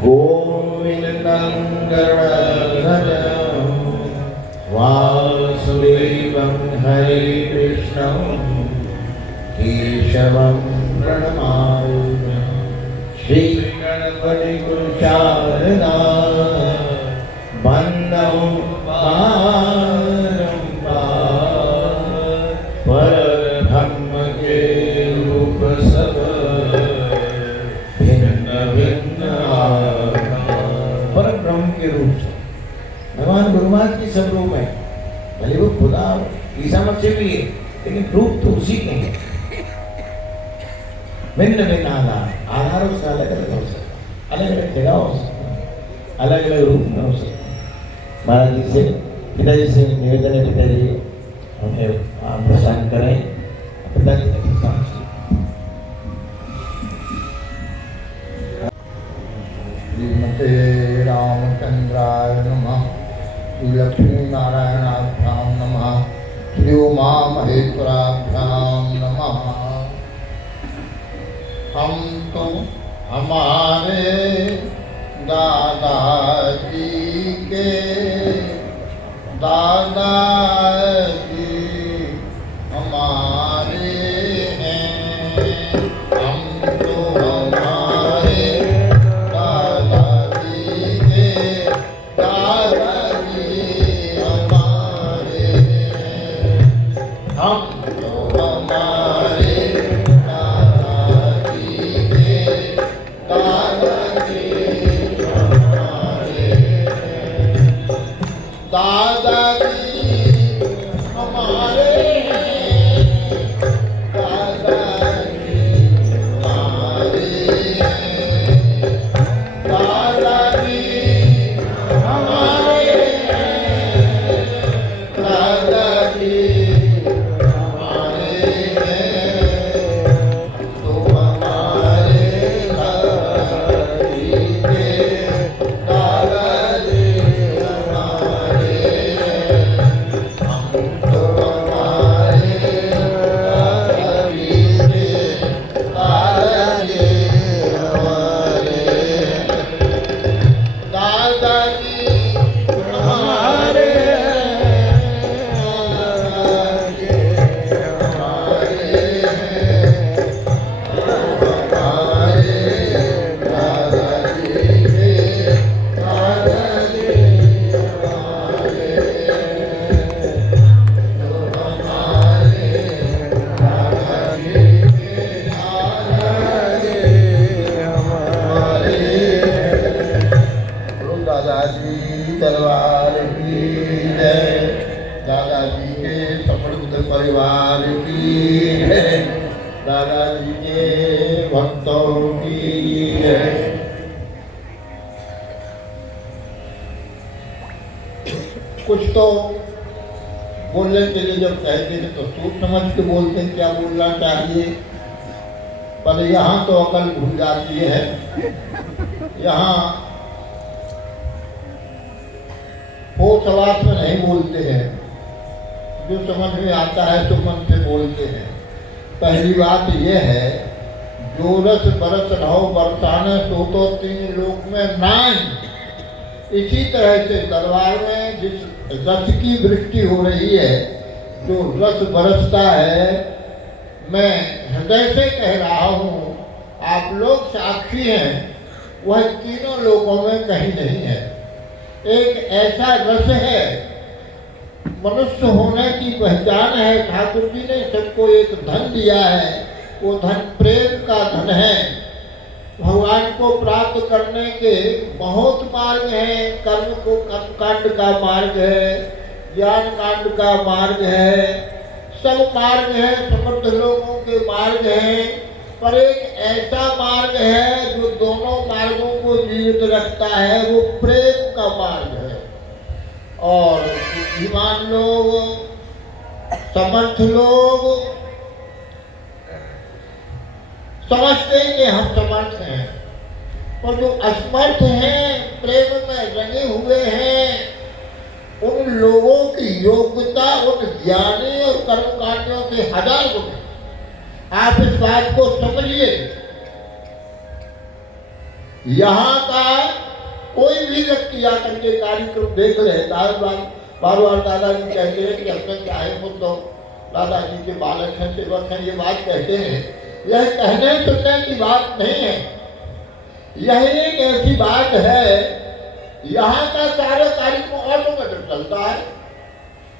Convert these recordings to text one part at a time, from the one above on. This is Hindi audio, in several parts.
गोविन्दं गरुडध्वजं वासुदेवं हरिकृष्णं केशवं प्रणमामि। श्रीगणपति शारदा वन्दौ बारम्बार परब्रह्म के रूप सब भिन्न भिन्न परब्रह्म के रूप से भगवान भगवान की सब रूप है। भले वो खुदा ईसा मसीह भी है, लेकिन रूप तो उसी के हैं। भिन्न भिन्न आधार उसका अलग अलग हो सकता, अलग अलग जगह हो सकता, अलग अलग रूप में हो सकता। महाराज जी से पिताजी से निवेदन है, पिताजी हमें आप प्रसन्न करें। पिताजी ने श्रीमते रामचंद्राय नमः। श्री लक्ष्मी नारायणाभ्याम नमः। श्री उमा महेश्वराभ्याम नमः। हम तो हमारे दादाजी के दादाजी हमारे हैं। हम तो हमारे दादाजी के दादाजी हमारे हैं। हम तो हमारे दादाजी के दादाजी दादाजी हमारे हैं। दादाजी हमारे हैं। दादाजी हमारे हैं। दादाजी हमारे हैं। तो हमारे दादाजी के दादाजी हमारे हैं। हम तो हमारे दादाजी के दादाजी हमारे हैं। दादाजी हमारे दादाजी दरबार की जय। दादाजी के समृद्ध परिवार की जय। दादाजी के भक्तों की जय। कुछ तो बोलने के लिए जब कहते हैं तो सोच समझ के बोलते हैं क्या बोलना चाहिए, पर यहाँ तो अकल भूल जाती है। यहाँ होशवास में नहीं बोलते हैं, जो समझ में आता है तो मन से बोलते हैं। पहली बात यह है, जो रस बरस रहो बरसाने सो तो तीन लोक में नाई। इसी तरह से दरबार में जिस रस की वृष्टि हो रही है, जो रस बरसता है, मैं हृदय से कह रहा हूँ, आप लोग साक्षी हैं, वह तीनों लोकों में कहीं नहीं है। एक ऐसा रस है, मनुष्य होने की पहचान है। ठाकुर जी ने सबको एक धन दिया है, वो धन प्रेम का धन है। भगवान को प्राप्त करने के बहुत मार्ग हैं। कर्म को कर्म कांड का मार्ग है, ज्ञान कांड का मार्ग है, सब मार्ग है, समर्थ लोगों के मार्ग हैं। पर एक ऐसा मार्ग है जो दोनों मार्गों को जीवित रखता है, वो प्रेम का मार्ग है। और बुद्धिमान लोग, समर्थ लोग समझते हैं कि हम समर्थ हैं, और जो असमर्थ हैं, प्रेम में रंगे हुए हैं, उन लोगों की योग्यता उन ज्ञानी और कर्मकांडियों से हजार गुना। आप इस बात को समझिए। यहाँ का कोई भी व्यक्ति आकर के कार्यक्रम देख लेता है। बार बार दादाजी कहते हैं कि अपने चाहे खुद तो दादाजी के बालक हैं, सेवक हैं, ये बात कहते हैं। यह कहने सुनने की बात नहीं है, यह एक ऐसी बात है, यहाँ का सारे कार्यक्रम ऑटोमेटिक चलता है।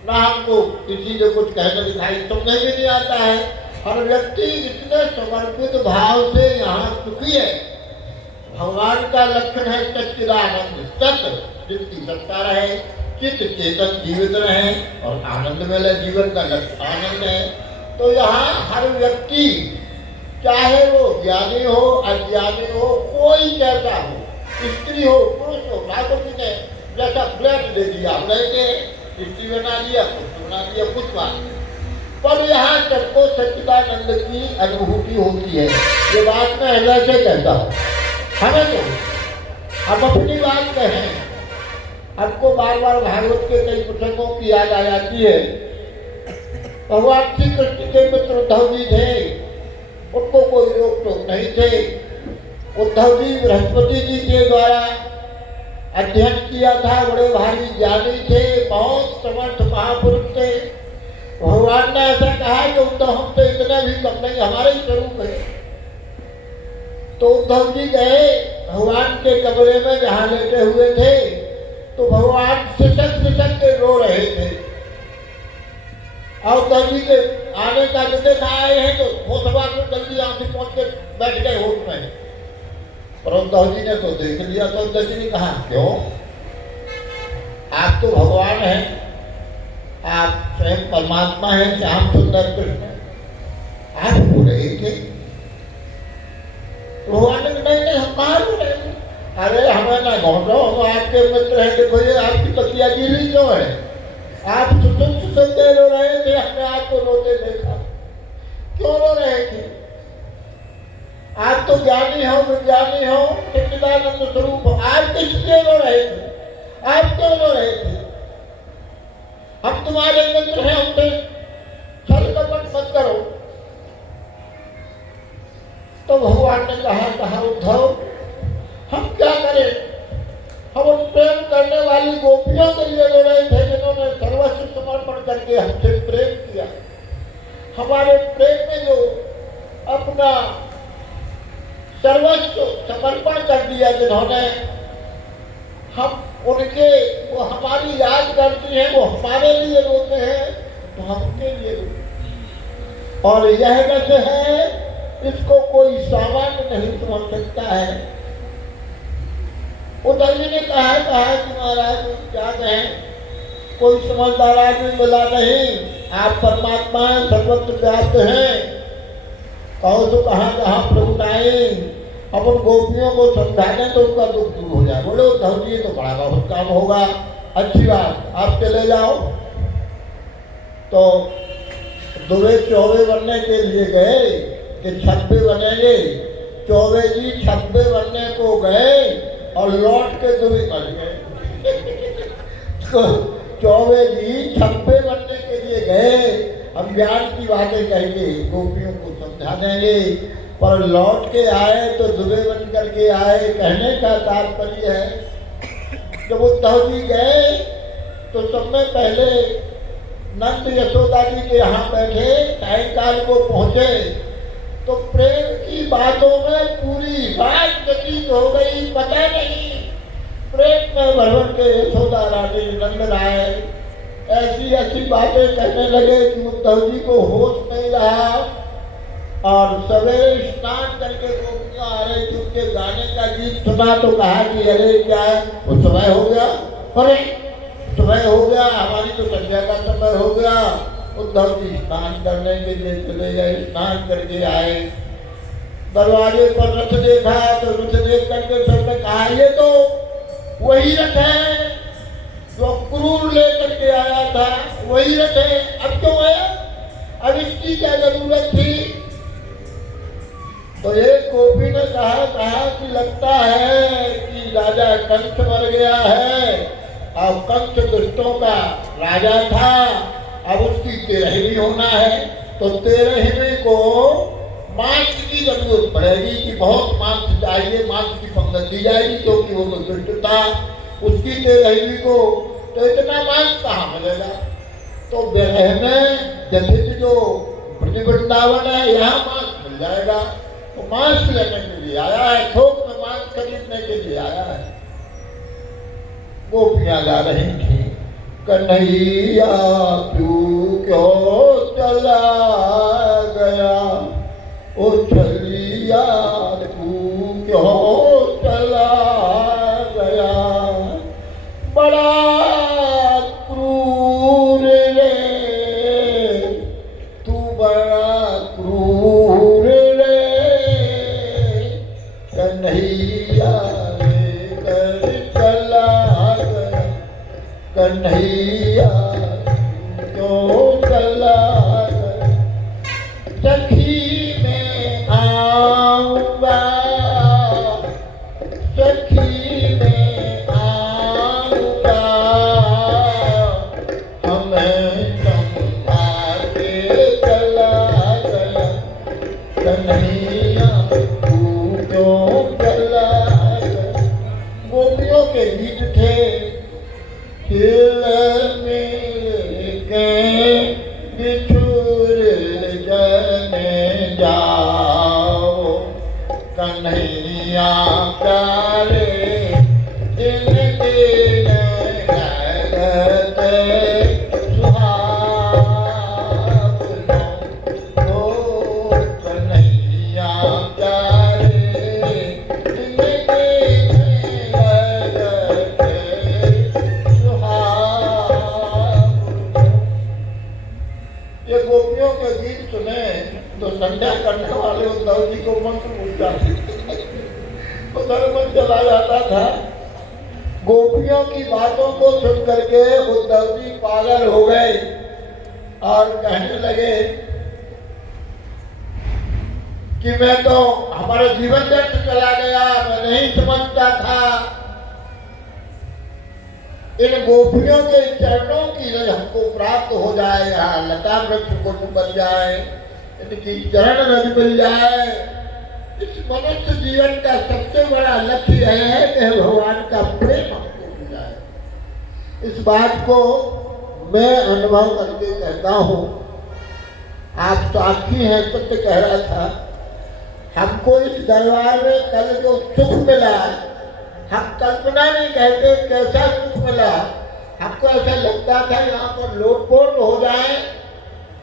ना हमको किसी से कुछ कहने दिखाई सुनने भी नहीं आता है। हर व्यक्ति इतने समर्पित भाव से यहाँ सुखी है। भगवान का लक्षण है सच्चिदानंद, सत्य जिसकी सत्ता रहे, चित्त चेतन जीवित रहे और आनंद में ले। जीवन का लक्ष्य आनंद है। तो यहाँ हर व्यक्ति, चाहे वो ज्ञानी हो अज्ञानी हो, कोई कैसा हो, स्त्री हो पुरुष हो, ठाकुर जी ने जैसा फ्लैट दे दिया हम रहते, स्त्री बना दिया, पुरुष बना दिया, कुछ बात नहीं। पर यहाँ सबको सच्चिदानंद की अनुभूति होती है। ये बात मैं हृदय से कहता हूँ। हमें तो हम अपनी बात कहें, हमको बार बार भागवत के कई पुस्तकों की याद आ जाती है। भगवान श्री कृष्ण के मित्र उद्धव जी थे, उनको कोई रोक टोक नहीं थे। उद्धव जी बृहस्पति जी के द्वारा अध्ययन किया था, बड़े भारी ज्ञानी थे, बहुत समर्थ महापुरुष थे। भगवान ने ऐसा कहा कि उद्धव हम तो इतने भी कम नहीं, हमारे ही स्वरूप है। तो उद्धव जी गए भगवान के कमरे में जहाँ लेटे हुए थे, तो भगवान सिसक के रो रहे थे। और उद्धव जी के आने का निर्देश आए हैं तो वो सभा को जल्दी आंखें पहुंच के बैठ गए होश में। पर उद्धव जी ने तो देख लिया। तो उद्धव जी ने कहा, क्यों, आप तो भगवान हैं, आप स्वयं परमात्मा हैं, श्याम सुंदर कृष्ण, आप हो रहे थे। भगवान ने नहीं, हम कहाँ हो रहे थे। अरे हमें ना घोटो, हम आपके मित्र हैं, देखो ये आपकी तकिया गिरी क्यों है, आप सुसुम के रो रहे थे, हमने आपको रोते देखा। क्यों रो रहे थे? आप तो ज्ञानी हो, विज्ञानी हो, सच्चिदानंद स्वरूप हो, आप किस लिए रो रहे थे? आप क्यों रो रहे थे? हम तुम्हारे मित्र हैं, हमसे छल कपट मत करो। तो भगवान ने कहा उद्धव, हम क्या करें? हम उन प्रेम करने वाली गोपियों के लिए रो रहे थे जिन्होंने सर्वस्व समर्पण करके हमसे प्रेम किया। हमारे प्रेम में जो अपना सर्वस्व समर्पण कर दिया जिन्होंने, हम उनके, वो हमारी याद करती हैं, वो हमारे लिए रोते हैं, तो हम उनके लिए रोते। और यह रस है, इसको कोई सामान्य नहीं समझ सकता है। उद्धव जी ने कहा कि महाराज क्या कहें, कोई समझदार आदमी मिला नहीं, आप परमात्मा हैं, सर्वत्र व्याप्त हैं, कहो तो कहाँ प्रभुताएं, अपन गोपियों को समझाने तो उनका दुख दूर हो जाए। बोले उद्धव जी तो बड़ा बहुत काम होगा, अच्छी बात, आप चले जाओ। तो दुबे चौबे बनने के लिए गए कि छब्बे बनेंगे। चौबे जी छब्बे बनने को गए और लौट के दुबे बन गए। तो चौबे जी छब्बे बनने के लिए गए, हम ज्ञान की बातें कहेंगे, गोपियों को समझा देंगे, पर लौट के आए तो दुबे बन करके आए। कहने का तात्पर्य है, जब उद्धव जी गए तो सब में पहले नंद यशोदा जी के यहाँ बैठे, सायंकाल को पहुँचे तो प्रेम की बातों में पूरी रात व्यतीत हो गई, पता नहीं। प्रेम में भर के यशोदा रानी नंद राय ऐसी ऐसी बातें कहने लगे कि उद्धव जी को होश नहीं रहा। और सवेरे स्नान करके गोपियाँ आ रही थी, उनके गाने का गीत सुना तो कहा कि अरे क्या है, वो समय हो गया, अरे समय हो गया, हमारी तो संध्या का समय हो गया। उद्धव जी स्नान करने के लिए चले गए, स्नान करके आए, दरवाजे पर रथ देखा तो रथ देख करके सबने कहा ये तो वही रथ है जो क्रूर लेकर के आया था, वही रथ है, अब क्यों आया, अब इसकी क्या जरूरत थी। तो एक गोपी ने कहा कि लगता है कि राजा कंस मर गया है, अब कंस दुष्टों का राजा था, अब उसकी 13वीं होना है, तो 13वीं को मांस की जरूरत पड़ेगी कि बहुत मांस चाहिए, मांस की पंगत दी जाएगी, क्योंकि वो तो दुष्ट था, उसकी 13वीं को तो इतना मांस कहाँ मिलेगा। तो विरह में जथित जो ब्रज वृंदावन है, यहाँ मांस मिल जाएगा। तो मांस लेने के लिए आया है, थोक में मांस खरीदने के लिए आया है। गोपियां गा रही थी, कन्हैया तू क्यों चला गया, ओ छलिया तू क्यों चला गया, बड़ा क्रूर रे तू, बड़ा क्रूर रे, कन्हैया रे कर चला गया, कन्हैया क्यों चला गया, सखी में आऊंगा, सखी में आऊंगा, हमें समझा के चला गया, कन्हैया तू क्यों चला गया। गोपियों के गीत थे, दिल में गए बिछुर जने जाओ, कन्हैया प्यारे दिन दिन लगते सुहावनो, ओ कन्हैया प्यारे दिन दिन लगते ये गोपियों के गीत सुने तो संध्या करने वाले उद्धव जी को मंत्र भूल जाते, उधर मन चला जाता था। गोपियों की बातों को सुन करके उद्धव जी पागल हो गए और कहने लगे कि मैं तो, हमारा जीवन व्यर्थ चला गया, मैं नहीं समझता था इन गोपियों के चरणों की हमको प्राप्त हो जाए, यहाँ लता वृक्ष को बन जाए, इनकी चरण रज मिल जाए। इस मनुष्य जीवन का सबसे बड़ा लक्ष्य है कि भगवान का प्रेम हमको मिल जाए। इस बात को मैं अनुभव करके कहता हूँ, आप साक्षी हैं, सत्य कह रहा था। हमको इस दरबार में कल जो सुख मिला, हम कल्पना नहीं करते कैसा सुख मिला। हमको ऐसा लगता था यहाँ पर लोटपोट हो जाए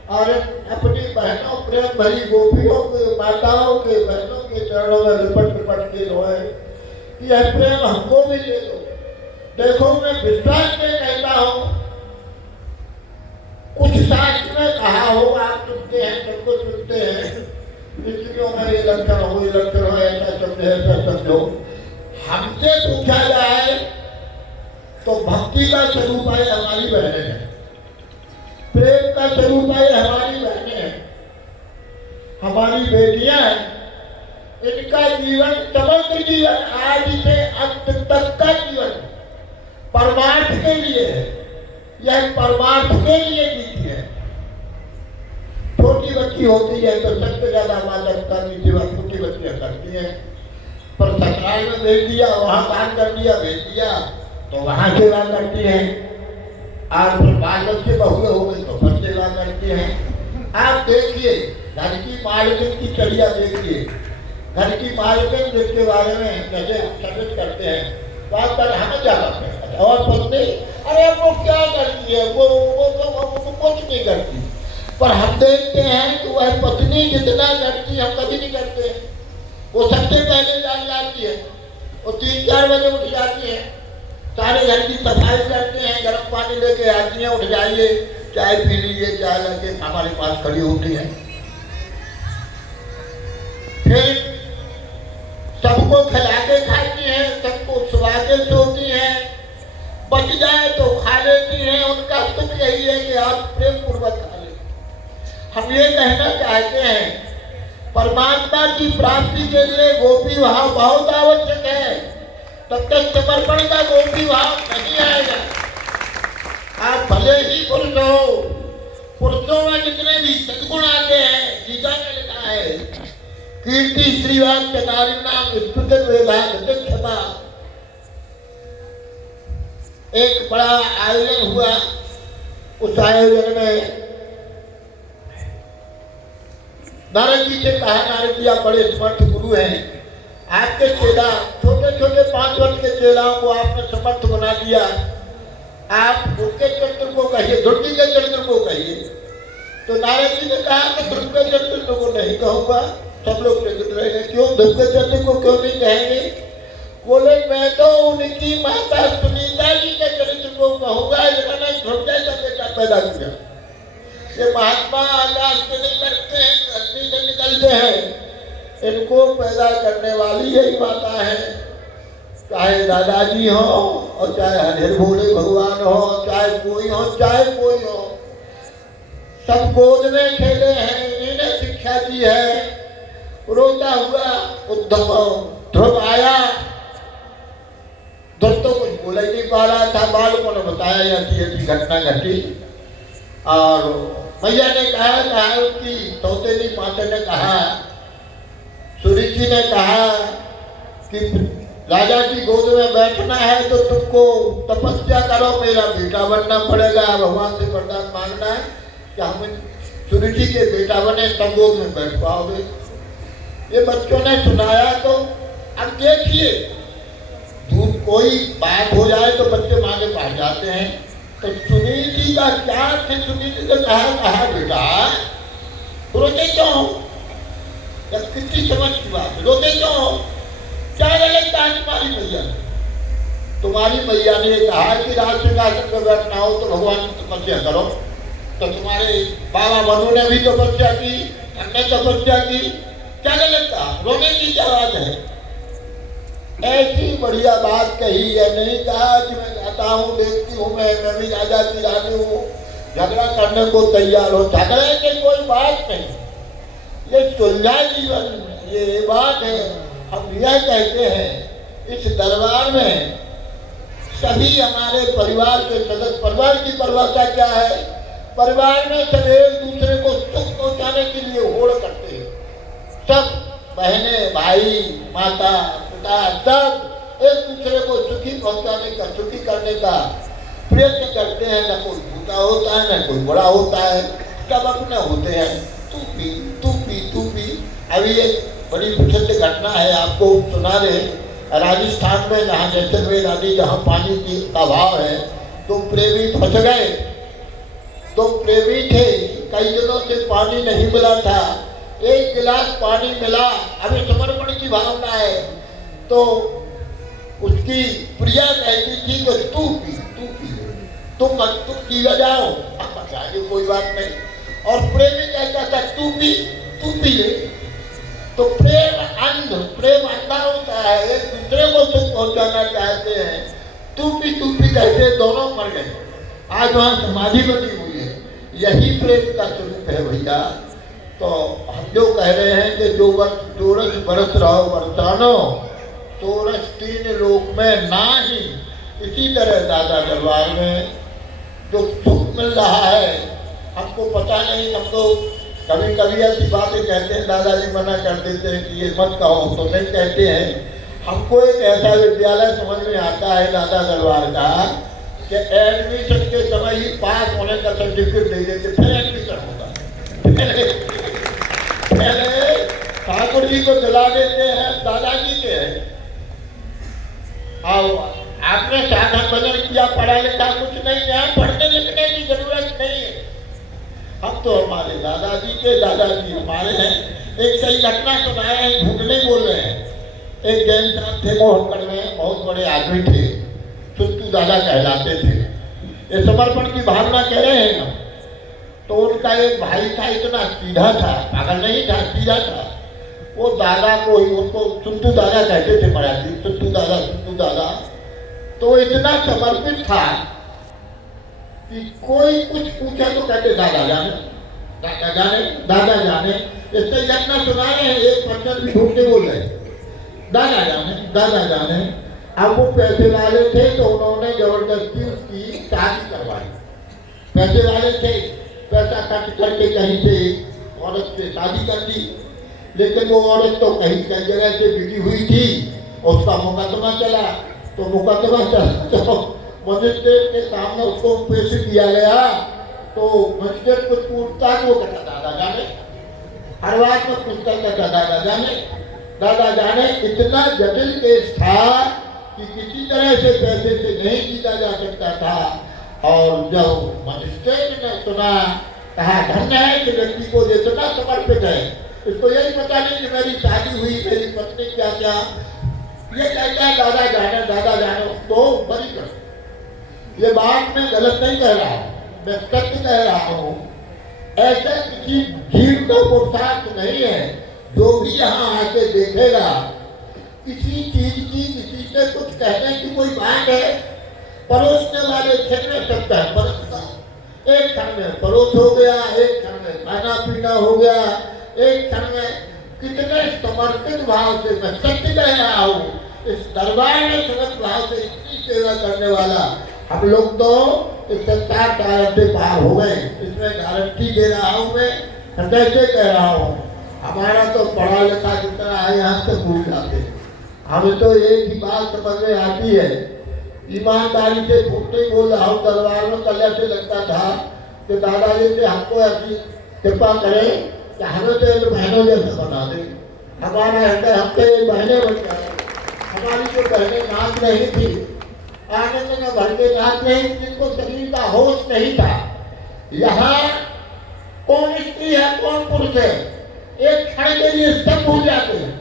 और अपनी बहनों, प्रेम भरी गोपियों के, माताओं के, बहनों के चरणों में लिपट के रोए, यह प्रेम हमको भी ले दो। देखो, मैं विश्वास में कहता हूँ, कुछ शास्त्र में कहा हो, आप सुनते हैं, सबको सुनते हैं, स्त्रियों में ये लक्षण हो, ये लक्षण हो, ऐसा समझो, ऐसा समझो। हमसे पूछा जाए तो भक्ति का स्वरूप है हमारी बहनें हैं, प्रेम का स्वरूप है हमारी बहनें हैं, हमारी बेटियां हैं। इनका जीवन, समग्र जीवन, आज से अंत तक का जीवन परमार्थ के लिए है। यह परमार्थ के लिए जीती है। छोटी बच्ची होती है तो सबसे ज्यादा माता की सेवा छोटी बच्चियां करती हैं, पर ससुराल में भेज दिया, वहाँ काम कर दिया, भेज दिया तो वहाँ सेवा करती है। आप बाल बच्चे बहुए हो गए तो फिर सेवा करती हैं। आप देखिए, घर की मालकिन की चढ़िया देखिए, घर की मालकिन जिसके बारे में कैसे सर्विस करते हैं, बात पर हमें क्या करते हैं। और पत्नी, अरे वो क्या करती है, वो कुछ नहीं करती, पर हम देखते हैं कि वह पत्नी जितना करती हम कभी नहीं करते। वो सबसे पहले जाग जाती है, वो 3-4 बजे उठ जाती है, सारे घर की सफाई करते हैं, गर्म पानी लेके आती हैं, उठ जाइए, चाय पी लीजिए, चाय लेके हमारे पास खड़ी होती हैं। फिर सबको खिला के खाती हैं, सबको सुला के सोती हैं, बच जाए तो खा लेती हैं। उनका सुख यही है कि आप प्रेम पूर्वक खा लें। हम ये कहना चाहते हैं, परमात्मा की प्राप्ति के लिए गोपी भाव बहुत आवश्यक है। तब तक समर्पण का गोपी भाव नहीं आएगा। आप भले ही पुरुष हो, पुरुषों में जितने भी सद्गुण आते हैं, गीता में लिखा है, कीर्ति श्रीवाद चकारिणाम स्तुति वेदांत क्षमा एक बड़ा आयोजन हुआ। उस आयोजन में नारद जी से कहा, नारद जी आप बड़े समर्थ गुरु हैं, आपके चेला छोटे छोटे 5 वर्ष के चेलाओं को आपने समर्थ बना दिया, आप उनके चरित्र को कहिए, ध्रुव के चरित्र को कहिए। तो नारद जी ने कहा कि ध्रुव के चरित्र को नहीं कहूँगा, सब लोग चरित्र रहेंगे। क्यों ध्रुव के चरित्र को क्यों नहीं कहेंगे? बोले मैं तो उनकी माता सुनीता जी के चरित्र को कहूँगा, जिन्होंने ध्रुव जैसा बेटा पैदा किया। ये महात्मा आकाश से नहीं करते हैं, धरती से निकलते हैं, इनको पैदा करने वाली यही माता है। चाहे दादाजी हो और चाहे हरिहर भोले भगवान हो, चाहे कोई हो, चाहे कोई हो, सब गोद में खेले हैं, इन्हें शिक्षा दी है। रोता हुआ उद्धव ध्रुव आया, ध्रुव तो कुछ बोला ही नहीं पा रहा था। बालकों ने बताया ऐसी घटना घटी, और मैया ने कहा उनकी सौतेली माता ने कहा, सुरीची ने कहा कि राजा की गोद में बैठना है तो तुमको तपस्या करो, मेरा बेटा बनना पड़ेगा। भगवान से वरदान मांगना है कि हम सुरीची के बेटा बने, तब गोद में बैठ पाओगे। ये बच्चों ने सुनाया। तो अब देखिए, दूर कोई बात हो जाए तो बच्चे माँ के पास जाते हैं। तो सुनीति का क्या थे? सुनीति ने कहा बेटा रोते क्यों हो? कितनी समझ की बात, रोते क्यों हो? क्या गलत कहा तुम्हारी मैया? तुम्हारी मैया ने कहा कि राज सिंहासन पर बैठना हो तो भगवान की तपस्या करो। तो तुम्हारे बाबा मनु ने भी तपस्या की, हमने तपस्या की, क्या गलत कहा? रोने की क्या बात है? ऐसी बढ़िया बात कही है। नहीं कहा कि मैं जाता हूँ, देखती हूँ, मैं भी राजा की रानी हूँ, झगड़ा करने को तैयार हो। झगड़े की कोई बात नहीं, ये सुलझा जीवन, ये बात है। हम यह कहते हैं इस दरबार में सभी हमारे परिवार के सदस्य, परिवार की परिभाषा क्या है? परिवार में सब एक दूसरे को सुख पहुँचाने के लिए होड़ करते हैं। सब बहनें, भाई, माता, पिता, सब एक दूसरे को सुखी पहुंचाने का, सुखी करने का प्रयत्न करते हैं। न कोई छोटा होता है, न कोई बड़ा होता है, सब अपने होते हैं। तू पी, तू पी, तू पी। अभी एक बड़ी प्रसिद्ध घटना है, आपको सुना रहे। राजस्थान में जहाँ जैसलमेर आदि, जहाँ पानी की अभाव है, तो प्रेमी फंस गए। तो प्रेमी थे, कई दिनों से पानी नहीं मिला था, एक गिलास पानी मिला। अभी समर्पण की भावना है, तो उसकी प्रिया कहती थी कि तू पी, तुम पी जाओ, हम बताएंगे कोई बात नहीं। और प्रेमी कहता था तू पी ले। तो प्रेम अंधा होता है, एक दूसरे को सुख पहुंचाना चाहते हैं। तू पी कहते दोनों मर गए। आज वहाँ समाधि बनी हुई है। यही प्रेम का स्वरूप है भैया। तो हम जो कह रहे हैं कि जो रस बरस रहो बरसानो, तो रस 3 लोक में ना ही। इसी तरह दादा दरबार में जो सुख मिल रहा है, हमको पता नहीं, हमको कभी कभी ऐसी बातें कहते हैं, दादाजी मना कर देते हैं कि ये मत कहो, तो नहीं कहते हैं। हमको एक ऐसा विद्यालय समझ में आता है दादा दरबार का कि एडमिशन के समय ही पास होने का सर्टिफिकेट दे देते, फिर एडमिशन होता है। पहले ठाकुर जी को दिला देते हैं, दादाजी के हैं। आपने साधन भजन किया, पढ़ा लिखा कुछ नहीं है, पढ़ने लिखने की जरूरत नहीं है। हम तो हमारे दादाजी हमारे हैं। एक सही घटना सुनाया है, झूठ नहीं बोल रहे हैं। एक जैन साहब थे मोहनगढ़ में, बहुत बड़े आदमी थे, सुत्तू दादा कहलाते थे। ये समर्पण की भावना कह रहे हैं हम। तो उनका एक भाई था, इतना सीधा था, पागल नहीं था, सीधा था। वो दादा को ही, उनको सुत्तू दादा कहते थे मराठी, सुत्तू दादा। तो इतना समर्पित था कि कोई कुछ पूछा तो कहते दादा जाने। इससे घटना सुना रहे हैं, एक पर्सन भी झूठ नहीं बोल रहे, दादा जाने। अब वो पैसे वाले थे, तो उन्होंने जबरदस्ती उसकी शादी करवाई। पैसे वाले थे, पैसा खर्च करके कहीं से औरत से शादी कर दी। लेकिन वो औरत तो कहीं जगह से बिकी हुई थी, उसका मुकदमा चला। तो मजिस्ट्रेट के सामने उसको पेश किया गया तो मजिस्ट्रेट कुछ पूछता तो वो कहता दादा जाने, हर बात में पूछता कहता दादा जाने इतना जटिल केस था कि किसी तरह से पैसे से नहीं जीता जा सकता था। और जब मजिस्ट्रेट ने सुना, कहा धन्य है कि व्यक्ति को इतना समर्पित है, इसको यही पता नहीं कि मेरी शादी हुई, मेरी पत्नी क्या क्या, ये कहता है दादा जाने उसको बरी कर। ये बात मैं गलत नहीं कह रहा, मैं सत्य कह रहा हूँ। ऐसा किसी जीव का पुरुषार्थ नहीं है जो भी यहाँ आके देखेगा किसी चीज की, किसी से कुछ कहने की कोई बात है, परोसने वाले क्षण में सकता है परसता, एक क्षण में परोस हो गया, एक क्षण में खाना पीना हो गया, एक क्षण में कितने समर्पित भाव से, मैं सत्य कह रहा हूँ, इस दरबार में समर्पित भाव से इतनी सेवा करने वाला हम लोग तो इस संसार काल से पार हो गए, इसमें गारंटी दे रहा हूँ मैं, हृदय से कह रहा हूँ। हमारा तो पढ़ा लिखा जितना है यहाँ से भूल जाते, हमें तो एक ही बात समझ में आती है, ईमानदारी से झूठ नहीं बोल रहा हूँ। दरबार में कल ऐसे लगता था कि दादाजी से हमको ऐसी कृपा करें कि हमें तो एक बहनों जैसा बना दे, हमारा हृदय हमसे एक बहनें बन जाए। हमारी जो बहनें नाच रही थी, आनंद में भर के नाच रही, जिनको शरीर का होश नहीं था, यहाँ कौन स्त्री है कौन पुरुष है, एक क्षण के लिए सब भूल जाते हैं,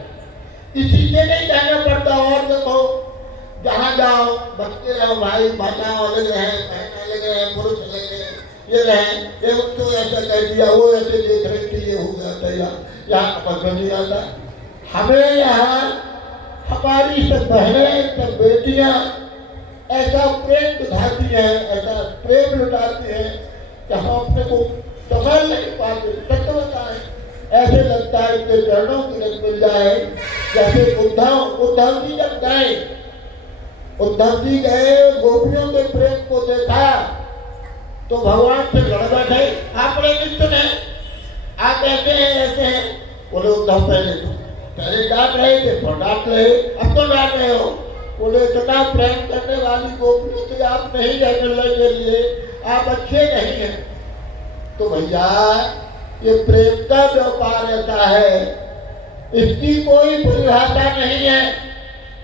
किसी से नहीं जाना पड़ता। और देखो जहाँ जाओ बच्चे रहो, भाई माता अलग रहे, बहन अलग रहे, पुरुष अलग रहे, ये रहे, ये उसको ऐसा कह दिया, वो ऐसे देख रही थी, ये हो जाता है, यहाँ पकड़ नहीं आता। हमें यहाँ हमारी सब बहनें सब बेटियाँ ऐसा प्रेम दिखाती हैं, ऐसा प्रेम लुटाती हैं कि हम अपने को संभाल नहीं पाते। सत्य बताएं, ऐसे लगता है कि चरणों की रस मिल जाए। जैसे उद्धव जी जब गए, उद्धव जी गए, गोपियों के प्रेम को देखा तो भगवान से लड़ बैठे, आप बड़े निष्ठ हैं, आप ऐसे हैं ऐसे हैं। बोले उद्धव पहले डांट रहे थे, फिर डांट रहे, अब तो डांट रहे हो। बोले इतना प्रेम करने वाली गोपियों से आप नहीं रहने के लिए, आप अच्छे नहीं हैं। तो भैया ये प्रेम का व्यापार ऐसा है, इसकी कोई परिभाषा नहीं है,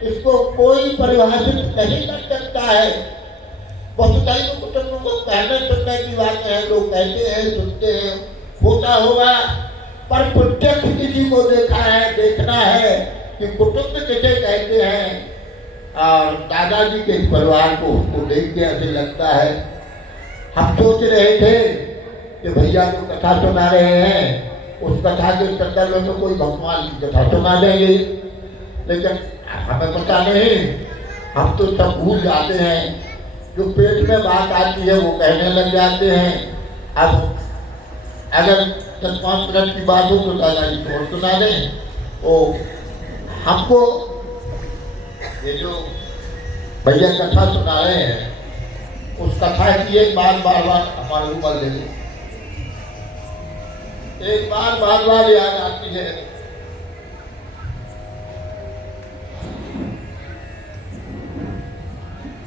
इसको कोई परिभाषित नहीं कर सकता है। वसुधैव कुटुंबकम को कहने सुनने की बात है, लोग कहते हैं सुनते हैं, होता होगा, पर प्रत्यक्ष किसी को देखा है, देखना है कि कुटुंब किसे कहते हैं। और दादाजी के परिवार को उसको देख के ऐसे लगता है, हम सोच रहे थे कि भैया जो कथा सुना रहे हैं उस कथा के संदर्भ में कोई भगवान की कथा सुना देंगे, लेकिन हमें पता नहीं, हम तो सब भूल जाते हैं, जो पेट में बात आती है वो कहने लग जाते हैं। अब अगर 10-5 मिनट की बात हो तो दादाजी को सुना दें, तो हमको ये जो भैया कथा सुना रहे हैं उस कथा की एक बार बार हमारे ऊपर ले लो, एक बार याद आती है।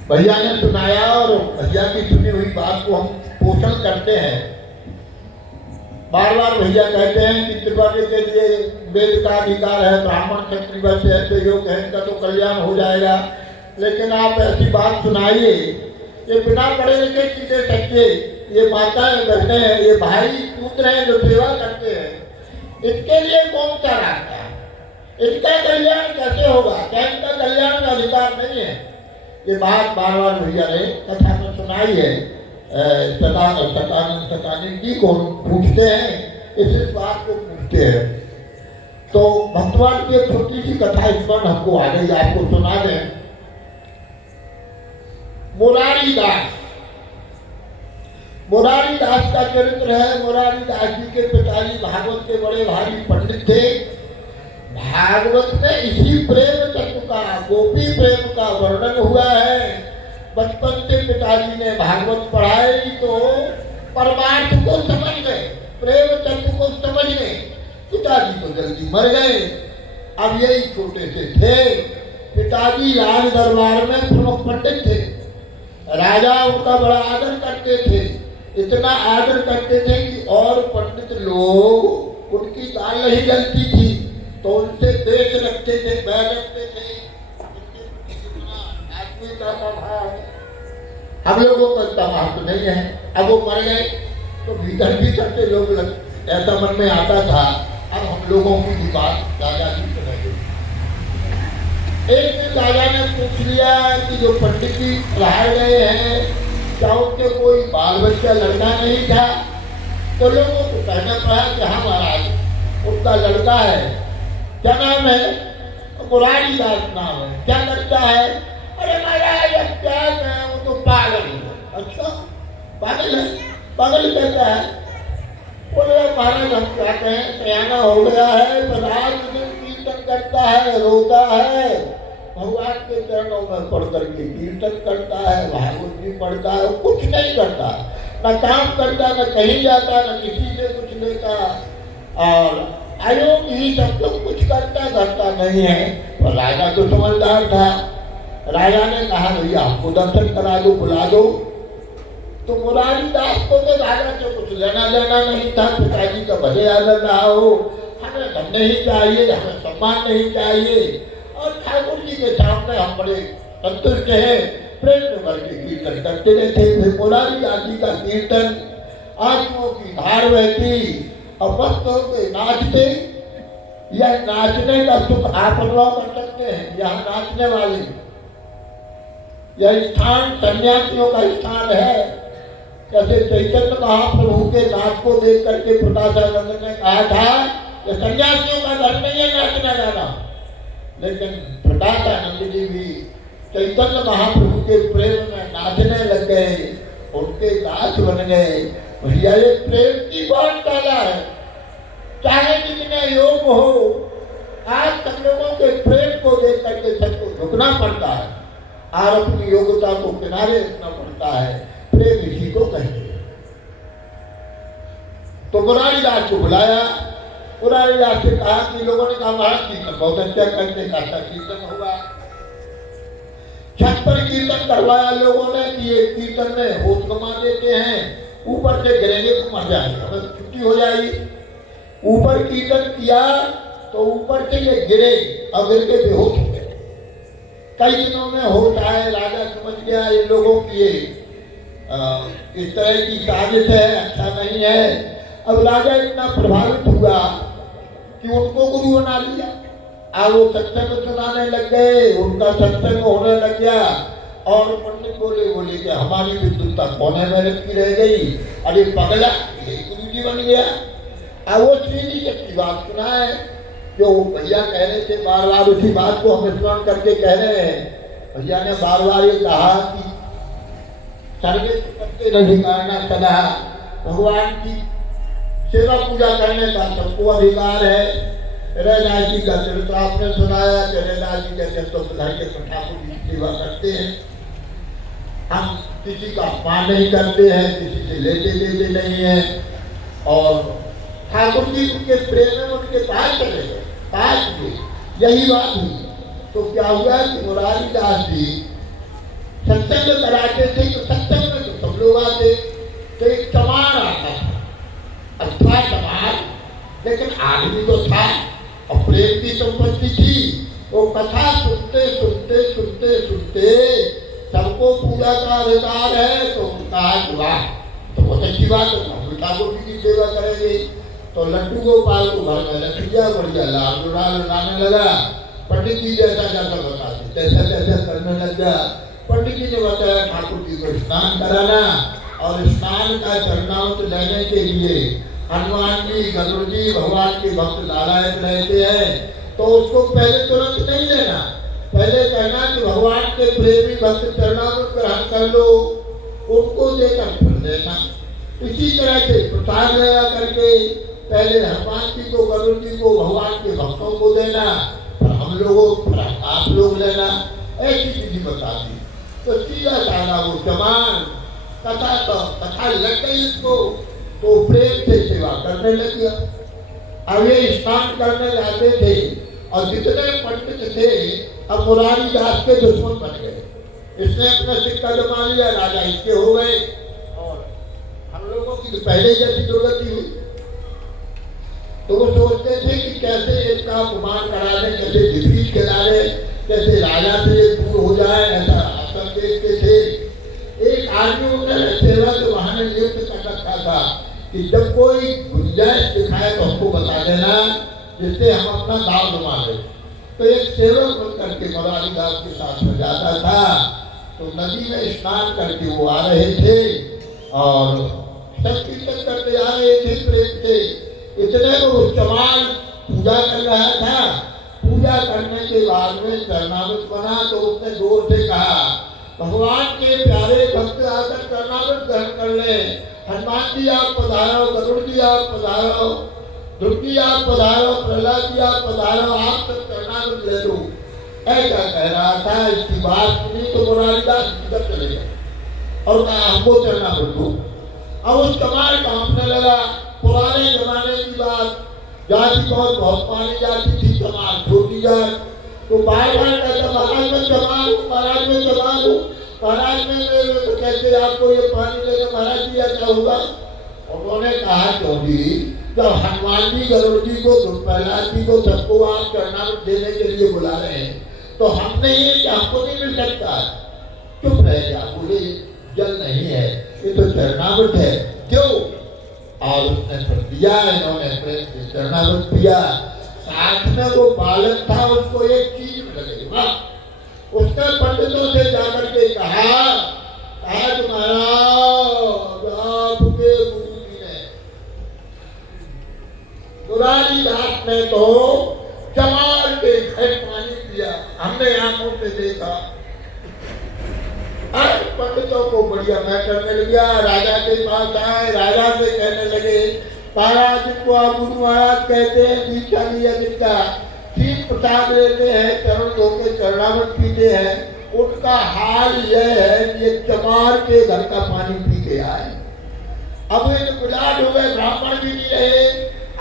भैया ने सुनाया और भैया की सुनी हुई बात को हम पोषण करते हैं। बार बार भैया कहते हैं कि त्रिवर्ग के लिए वेद का अधिकार है, ब्राह्मण क्षत्रिय वैश्य ऐसे योग है, इनका तो कल्याण हो जाएगा। लेकिन आप ऐसी बात सुनाइए, ये बिना पढ़े लिखे सीधे सच्चे, ये माताएं बहनें हैं, ये भाई पुत्र हैं जो सेवा करते हैं, इनके लिए कौन सा रास्ता है, इनका कल्याण कैसे होगा, क्या इनका कल्याण का अधिकार नहीं है। ये बात बार बार भैया ने कथा में सुनाई है। सतानंद जी को पूछते हैं, इस बात को पूछते हैं, तो भगवान की एक छोटी सी कथा इस पर हमको आ गई, आपको सुना दें। मुरारी दास का चरित्र है। मुरारी दास जी के पिताजी भागवत के बड़े भारी पंडित थे। भागवत में इसी प्रेम तत्व का, गोपी प्रेम का वर्णन हुआ है। बचपन से पिताजी ने भागवत पढ़ाई तो परमार्थ को समझ गए, प्रेम तत्व को समझ गए। पिताजी तो जल्दी मर गए, अब यही छोटे से थे। पिताजी राज दरबार में प्रमुख पंडित थे, राजा उनका बड़ा आदर करते थे, इतना आदर करते थे कि और पंडित लोग उनकी दाल नहीं जलती थी तो उनसे देश रखते थे, बैल रखते थे। आदमी का भाव हम लोगों का इतना महत्व नहीं है। अब वो मर गए तो भीतर भीतर से लोग ऐसा मन में आता था, अब हम लोगों की भी बात राजा जी सुना गई। एक दिन राजा ने पूछ लिया कि जो पंडित जी पढ़ाए गए हैं क्या उनके कोई बाल बच्चा लड़का नहीं था? तो लोगों को कहना पड़ा कि हाँ महाराज उनका लड़का है। क्या नाम है? मुरारी दास नाम है। क्या करता है? अरे महाराज क्या है, वो तो पागल है। अच्छा पागल है? पागल कहता है? बोले महाराज हम क्या कहें, सयाना हो गया है, रात दिन कीर्तन करता है, रोता है, भगवान के चरणों में पढ़ करके कीर्तन करता है, भागवत जी पढ़ता है, कुछ नहीं करता, न काम करता, न कहीं जाता, न किसी से कुछ लेता, और आयोग ही सब लोग कुछ करता नहीं है। तो राजा तो समझदार था, राजा ने कहा भैया हमको दर्शन करा दो, बुला दो। तो मुरारी दास को तो राजा से कुछ लेना देना नहीं था, पिताजी का भले आदर रहा हो, हमें धन नहीं चाहिए, हमें सम्मान नहीं चाहिए, और ठाकुर जी के सामने हम बड़े संतुष्ट हैं, प्रेम में भर के कीर्तन करते रहते। फिर मुरारी दास जी का कीर्तन, आंखों की धार बहती और मस्त होकर नाचते। यह नाचने का सुख आप अनुभव कर सकते हैं। यहाँ नाचने वाले, यह स्थान सन्यासियों का स्थान है। जैसे चैतन्य महाप्रभु के नाच को देख करके प्रकाशानंद ने कहा था कि सन्यासियों का धर्म नहीं है नाचना गाना, लेकिन प्रकाशानंद जी भी चैतन्य महाप्रभु के प्रेम में नाचने लग गए, उनके दास बन गए। भैया ये प्रेम की बहुत काला है, चाहे जितने योग हो, आज सब लोगों के प्रेम को देख करके सबको झुकना पड़ता है और अपनी योग्यता को किनारे रखना पड़ता है। प्रेम इसी को कहते हैं। तो मुरारी दास को बुलाया, मुरारी दास से कहा कि लोगों ने कहा महाराज कीर्तन बहुत अच्छा करते, कैसा कीर्तन होगा। छत पर कीर्तन करवाया लोगों ने कि ये कीर्तन में होश गंवा देते हैं, ऊपर से गिरेंगे तो मर जाएंगे, हमें छुट्टी हो जाएगी। ऊपर कीर्तन किया तो ऊपर से ये गिरे और गिर के बेहोश हो गए। कई दिनों में होश आए, राजा समझ गया ये लोगों की इस तरह की साजिश है, अच्छा नहीं है। अब राजा इतना प्रभावित हुआ कि उनको गुरु बना लिया। अब वो सत्संग सुनाने लग गए, उनका सत्संग होने लग गया। और पंडित बोले कि हमारी विद्युत्ता कोने में रखी रह गई, अरे पगला यही गुरु जी बन गया। अब वो सीधी की बात सुना है जो भैया कह रहे थे, बार बार उसी बात को हम स्मरण करके कह रहे हैं। भैया ने बार बार ये कहा कि सर्वे करते अधिकारना सदा, भगवान की सेवा पूजा करने का सबको अधिकार है। रैदास जी का चरित्र आपने सुनाया, रैदास जी कहते हैं तो घर के ठाकुर जी की सेवा करते हैं, हम किसी का अपमान नहीं करते हैं, किसी से लेते देते नहीं हैं, और ठाकुर जी उनके प्रेम में उनके पास चले गए, पास हुए, यही बात हुई। तो क्या हुआ कि मुरारी दास जी सत्संग कराते थे, तो सत्संग में तो सब लोग आते, तो एक चमार आता था, अच्छा चमार, लेकिन आदमी तो था और प्रेम की संपत्ति थी। वो कथा सुनते सुनते सुनते सुनते सबको पूजा का अधिकार है, तो कहा वाह तो बहुत अच्छी बात है, हम ठाकुर जी की सेवा करेंगे। तो लड्डू गोपाल को घर में रख दिया, बढ़िया लाल गुलाल उड़ाने लगा। पंडित जी जैसा जैसा बताते तैसा तैसा करने लग गया। पंडित जी ने बताया ठाकुर जी को स्नान कराना, और स्नान का चरणामृत लेने के लिए हनुमान जी, गरुड़ जी भगवान के भक्त नारायण रहते हैं, तो उसको पहले तुरंत नहीं लेना, पहले कहना कि भगवान के प्रेमी भक्त चरणामृत ग्रहण कर लो, उनको देकर फिर लेना। इसी तरह से प्रसाद लगा करके पहले हनुमान जी को, गरुड़ जी को, भगवान के भक्तों को देना, फिर हम लोगों, फिर आप लोग लेना, ऐसी विधि बता दी। तो सीधा साधा वो जमान कथा लग गई इसको, तो प्रेम से सेवा करने लग गया। अब ये स्नान करने जाते थे, और जितने पंडित थे अब मुरारी दास के दुश्मन बन गए। इसने अपना सिक्का जमा लिया, राजा इसके हो गए। और हम लोगों की तो पहले जैसी जरूरत ही हुई। तो वो सोचते थे कि कैसे इसका अपमान करा दें, कैसे डिफीट करा दें, कैसे राजा से दूर हो जाए, ऐसा आसन देखते थे। एक आदमी उन्होंने सेवा के बहाने नियुक्त कर रखा था कि जब कोई गुंजाइश दिखाए तो हमको बता देना, जिससे हम अपना दाव जमा लें। तो एक सेवक बन करके मुरारीदास के साथ में जाता था। तो नदी में स्नान करके वो आ रहे थे और संकीर्तन करते आ रहे थे प्रेम से। इतने को वो चमार पूजा कर रहा था। पूजा करने के बाद में चरणामृत बना तो उसने जोर से कहा, भगवान के प्यारे भक्त आकर चरणामृत ग्रहण कर ले। हनुमान जी आप पधारो, गरुड़ जी आप पधारो, ध्रुव जी आप पधारो, प्रहलाद जी आप पधारो, आप तक चरणामृत ले लो। ऐसा कह रहा था। इसकी बात सुनी तो मुरारीदास इधर चले गए और कहा हमको चरणामृत दो। अब उस कमाल कांपने लगा। पुराने जमाने की बात, जाति बहुत पानी जाती थी, कमाल छोटी जात। तो बार बार कहता महाराज में जमा लूँ, महाराज में जमा लूँ, महाराज में तो कैसे आपको ये पानी देगा, महाराज जी क्या होगा। उन्होंने कहा चौधरी जब हनुमान जी, गरुड़ जी को, प्रहलाद जी को, सबको आप चरणामृत देने के लिए बुला रहे हैं तो हमने ये कि हमको नहीं मिल सकता। चुप रह जा, बोले जल नहीं है, ये तो चरणामृत है, क्यों। और उसने फिर दिया, इन्होंने प्रेम से चरणामृत पिया। साथ में वो बालक था, उसको एक चीज मिल गई। वाह। उसने पंडितों से जाकर के कहा महाराज आपके गुरु जी ने, मुरारीदास ने तो चमार के घर पानी पिया, हमने आंखों से देखा। पंडितों को बढ़िया मैटर मिल गया। राजा के पास आए, राजा से कहने लगे महाराज जिनको आप गुरु महाराज कहते हैं, दीक्षा लिया जिनका, शीत प्रसाद लेते हैं, चरण धो के चरणामृत पीते हैं, उनका हाल यह है कि ये चमार के घर का पानी पी के आए। अब ये विराट हो गए, ब्राह्मण भी नहीं रहे।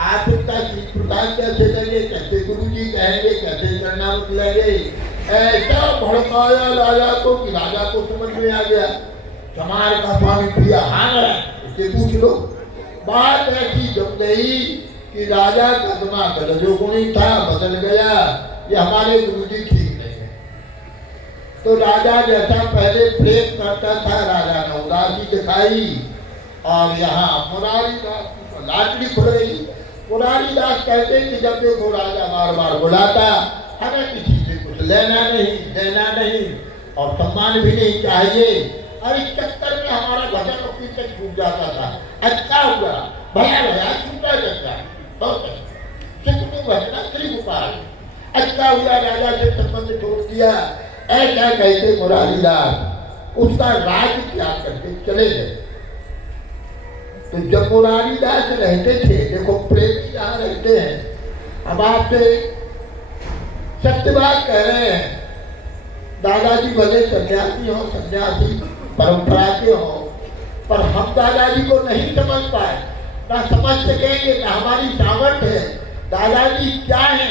आप उनका शीत प्रसाद कैसे लेंगे, कैसे गुरु जी कहेंगे, कैसे चरणामृत लेंगे। ऐसा भड़काया राजा को कि राजा को समझ में आ गया चमार का पानी पिया। हाँ इससे पूछ लो। बात ऐसी जम गई कि राजा का दिमाग रजोगुणी था, बदल गया, ये हमारे गुरुजी ठीक नहीं है। तो राजा जैसा पहले प्रेम करता था, राजा ने उदासी दिखाई और यहाँ मुरारीदास की लाटरी खुल गई। मुरारीदास कहते कि जब देखो राजा बार बार बुलाता, हमें किसी से कुछ लेना नहीं, देना नहीं और सम्मान भी नहीं चाहिए। और इस चक्कर में हमारा भजन और कीर्तन छूट जाता था। अच्छा हुआ, भया भया छूटा जाता, बहुत सुख भजना श्री गोपाल। अच्छा हुआ राजा से संबंध छोड़ दिया। ऐसा कहते मुरारीदास उसका राज्य त्याग करके चले गए। तो जब मुरारीदास रहते थे, देखो प्रेमी जहाँ रहते हैं, अब आपसे सत्य बात कह रहे हैं, दादाजी भले सन्यासी हो, सन्यासी परंपरा के हो, पर हम दादाजी को नहीं समझ पाए, ना समझ सकेंगे, ना हमारी सामर्थ्य है। दादाजी क्या है,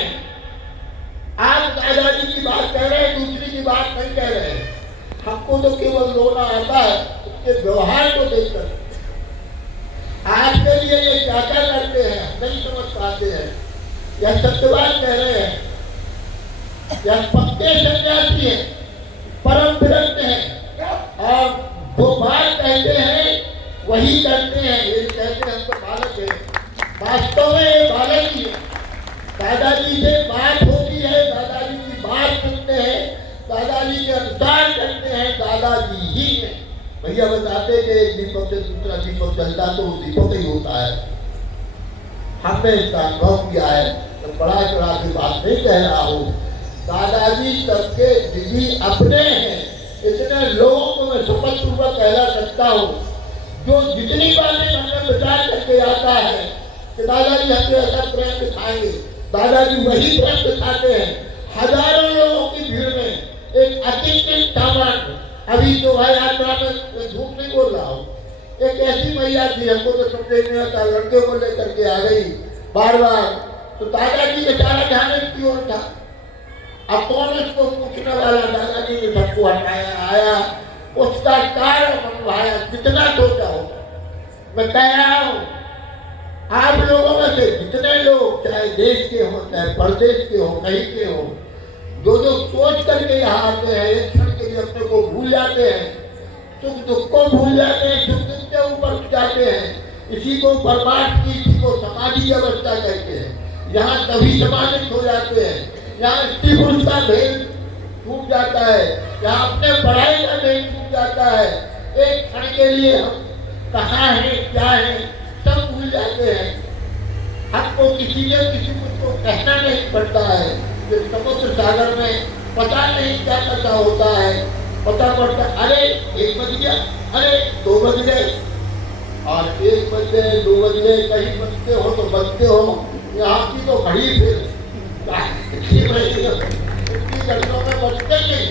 आप दादाजी की बात कह रहे हैं, दूसरी की बात नहीं कह रहे हैं। हमको तो केवल रोना आता है उसके व्यवहार को देखकर। आपके लिए ये क्या क्या करते हैं नहीं समझ पाते हैं। यह सत्यवाद कह रहे हैं, यह पक्के सन्यासी है, परम विरक्त है और जो बात कहते हैं वही करते हैं। ये कहते हैं हम तो बालक है, वास्तव में ये बालक ही है। दादाजी से बात होती है, दादाजी की बात सुनते हैं, दादाजी के अनुसार करते हैं, दादाजी ही है। भैया बताते कि एक दीपक से दूसरा दीपक जलता तो दीपक ही होता है। हमने इसका अनुभव किया है, तो बड़ा चढ़ा की बात नहीं कह रहा हूँ। दादाजी सबके दीदी अपने हैं। इतने लोगों को मैं शपथ पूर्वक कहना सकता हूँ, जो जितनी बातें हमें विचार करके आता है कि दादाजी हमें ऐसा प्रेम दिखाएंगे, दादाजी वही प्रेम दिखाते हैं। हजारों लोगों की भीड़ में एक अतिथिन सामान, अभी जो है यात्रा में झूठ नहीं बोल रहा हूँ, एक ऐसी मैया थी, हमको तो समझ नहीं आता, लड़के को लेकर के आ गई बार बार। तो दादाजी बेचारा ध्यान की ओर था। अब कौन इसको पूछने वाला, दादाजी ने सबको हटाया, आया, उसका कारण मनवाया, जितना सोचा हो। मैं कह रहा हूँ आप लोगों में से जितने लोग चाहे देश के हो चाहे परदेश के हो कहीं के हो, जो जो सोच करके यहाँ आते हैं, एक क्षण के लिए अपने को भूल जाते हैं, सुख दुख को भूल जाते हैं, सुख दुख के ऊपर उठ जाते हैं, इसी को परमार्थ की, इसी को समाधि अवस्था कहते हैं। यहाँ तभी समाधित हो जाते हैं, यहाँ स्त्री पुरुष का भेद छूट जाता है, यहाँ अपने पढ़ाई का भेद छूट जाता है। एक क्षण के लिए हम कहाँ हैं क्या है सब भूल जाते हैं। हमको किसी ने किसी को कहना नहीं पड़ता है कि समुद्र सागर में पता नहीं क्या पता होता है, पता पड़ता अरे 1 बज गया, अरे 2 बज गए, और 1 बज गए 2 बज गए, कहीं बजते हो तो बजते हो, यहाँ की तो घड़ी फिर इतनी घड़ियों में बजते नहीं।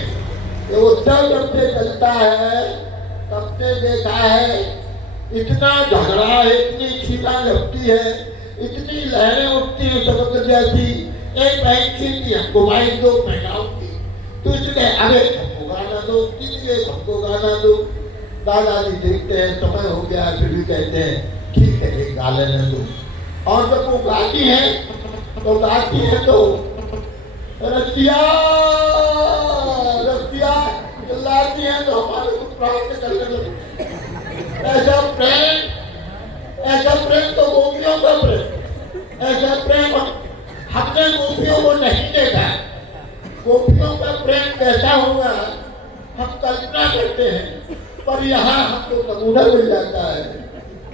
ये उत्सव जब से चलता है तब से देखा है इतना झगड़ा है, इतनी छीना लगती है, इतनी लहरें उठती हैं समुद्र जैसी। एक बहन छीनती हमको भाई दो पहनाऊंगी, तो इसलिए अरे हमको गाना दो, इसलिए हमको गाना दो। दादाजी देखते हैं समय हो गया, फिर भी कहते हैं ठीक है एक गा लेने दो। और जब वो गाती है तो रसिया रसिया चिल्लाती है तो हमारे को प्राप्त करने लगते। ऐसा प्रेम तो गोपियों का प्रेम, ऐसा प्रेम हमने गोपियों को नहीं देखा। गोपियों का प्रेम कैसा होगा हम कल्पना करते हैं, पर यहाँ हमको नमूना मिल जाता है।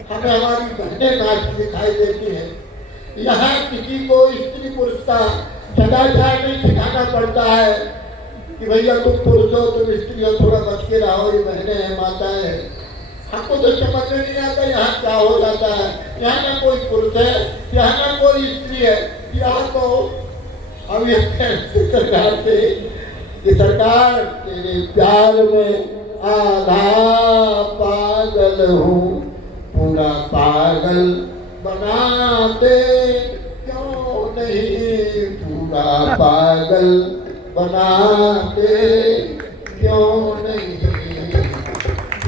हमें हमारी बहनें नाच दिखाई देती हैं। यहाँ किसी को स्त्री पुरुष का सदाचार नहीं सिखाना पड़ता है कि भैया तुम पुरुष हो तुम स्त्री हो, थोड़ा बच के रहो, ये बहनें हैं माताएं हैं। हमको तो समझ में नहीं आता यहाँ क्या हो जाता है। यहाँ ना कोई पुरुष है, यहाँ ना कोई स्त्री है, यहाँ तो हम ये सरकार से कि सरकार तेरे प्यार में आधा पागल हूँ, पूरा पागल बनाते क्यों नहीं, पूरा पागल बनाते क्यों नहीं।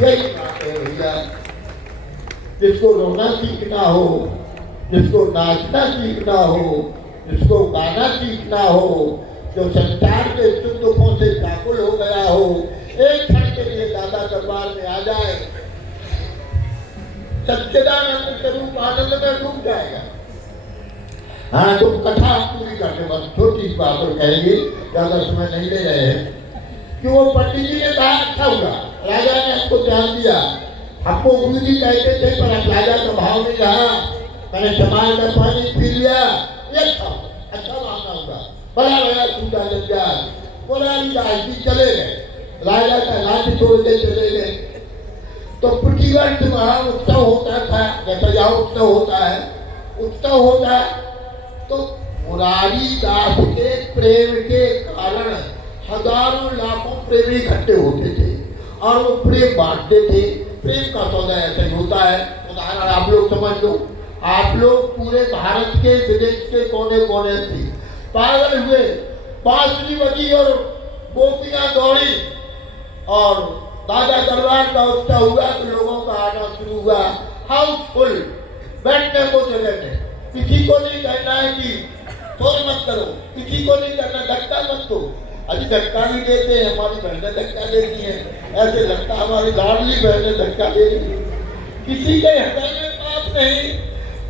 यही बात है भैया, जिसको रोना सीखना हो, जिसको नाचना सीखना हो, जिसको गाना सीखना हो, जो संसार के सुख दुखों से व्याकुल हो गया हो, एक क्षण के लिए दादा दरबार में आ जाए, सच्चिदानंद स्वरूप आनंद में डूब जाएगा। हाँ तो कथा पूरी करके बस छोटी सी बात और कहेंगे, ज्यादा समय नहीं ले रहे हैं। कि वो पंडित जी ने कहा अच्छा हुआ, राजा ने हमको ध्यान दिया, हमको गुरु जी कहते थे पर अब राजा का भाव नहीं रहा, मैंने समाज का पानी पी लिया, ये अच्छा मानना होगा, बड़ा बड़ा छूटा लग गया, बोला राजनीति चले गए, राजा का राज्य छोड़ के चले गए। तो प्रतिवर्ष वहाँ उत्सव होता था, जैसा यहाँ उत्सव होता है, उत्सव होता तो मुरारी दास के प्रेम के कारण हजारों लाखों प्रेमी इकट्ठे होते थे और वो प्रेम बांटते थे। प्रेम का सौदा ऐसा ही होता है। उदाहरण आप लोग समझ लो, आप लोग पूरे भारत के विदेश के कोने कोने से पागल हुए, बांसुरी बजी और गोपियां दौड़ी और दादा दरबार का उत्सव हुआ तो लोगों का आना शुरू हुआ, हाउसफुल, बैठने को जगह नहीं। किसी को नहीं कहना है कि शोर मत करो, किसी को नहीं करना धक्का मत दो। अभी धक्का भी देते हैं, हमारी बहनें धक्का देती हैं, ऐसे लगता हमारी लाडली बहनें धक्का दे रही। किसी के हृदय में पाप नहीं,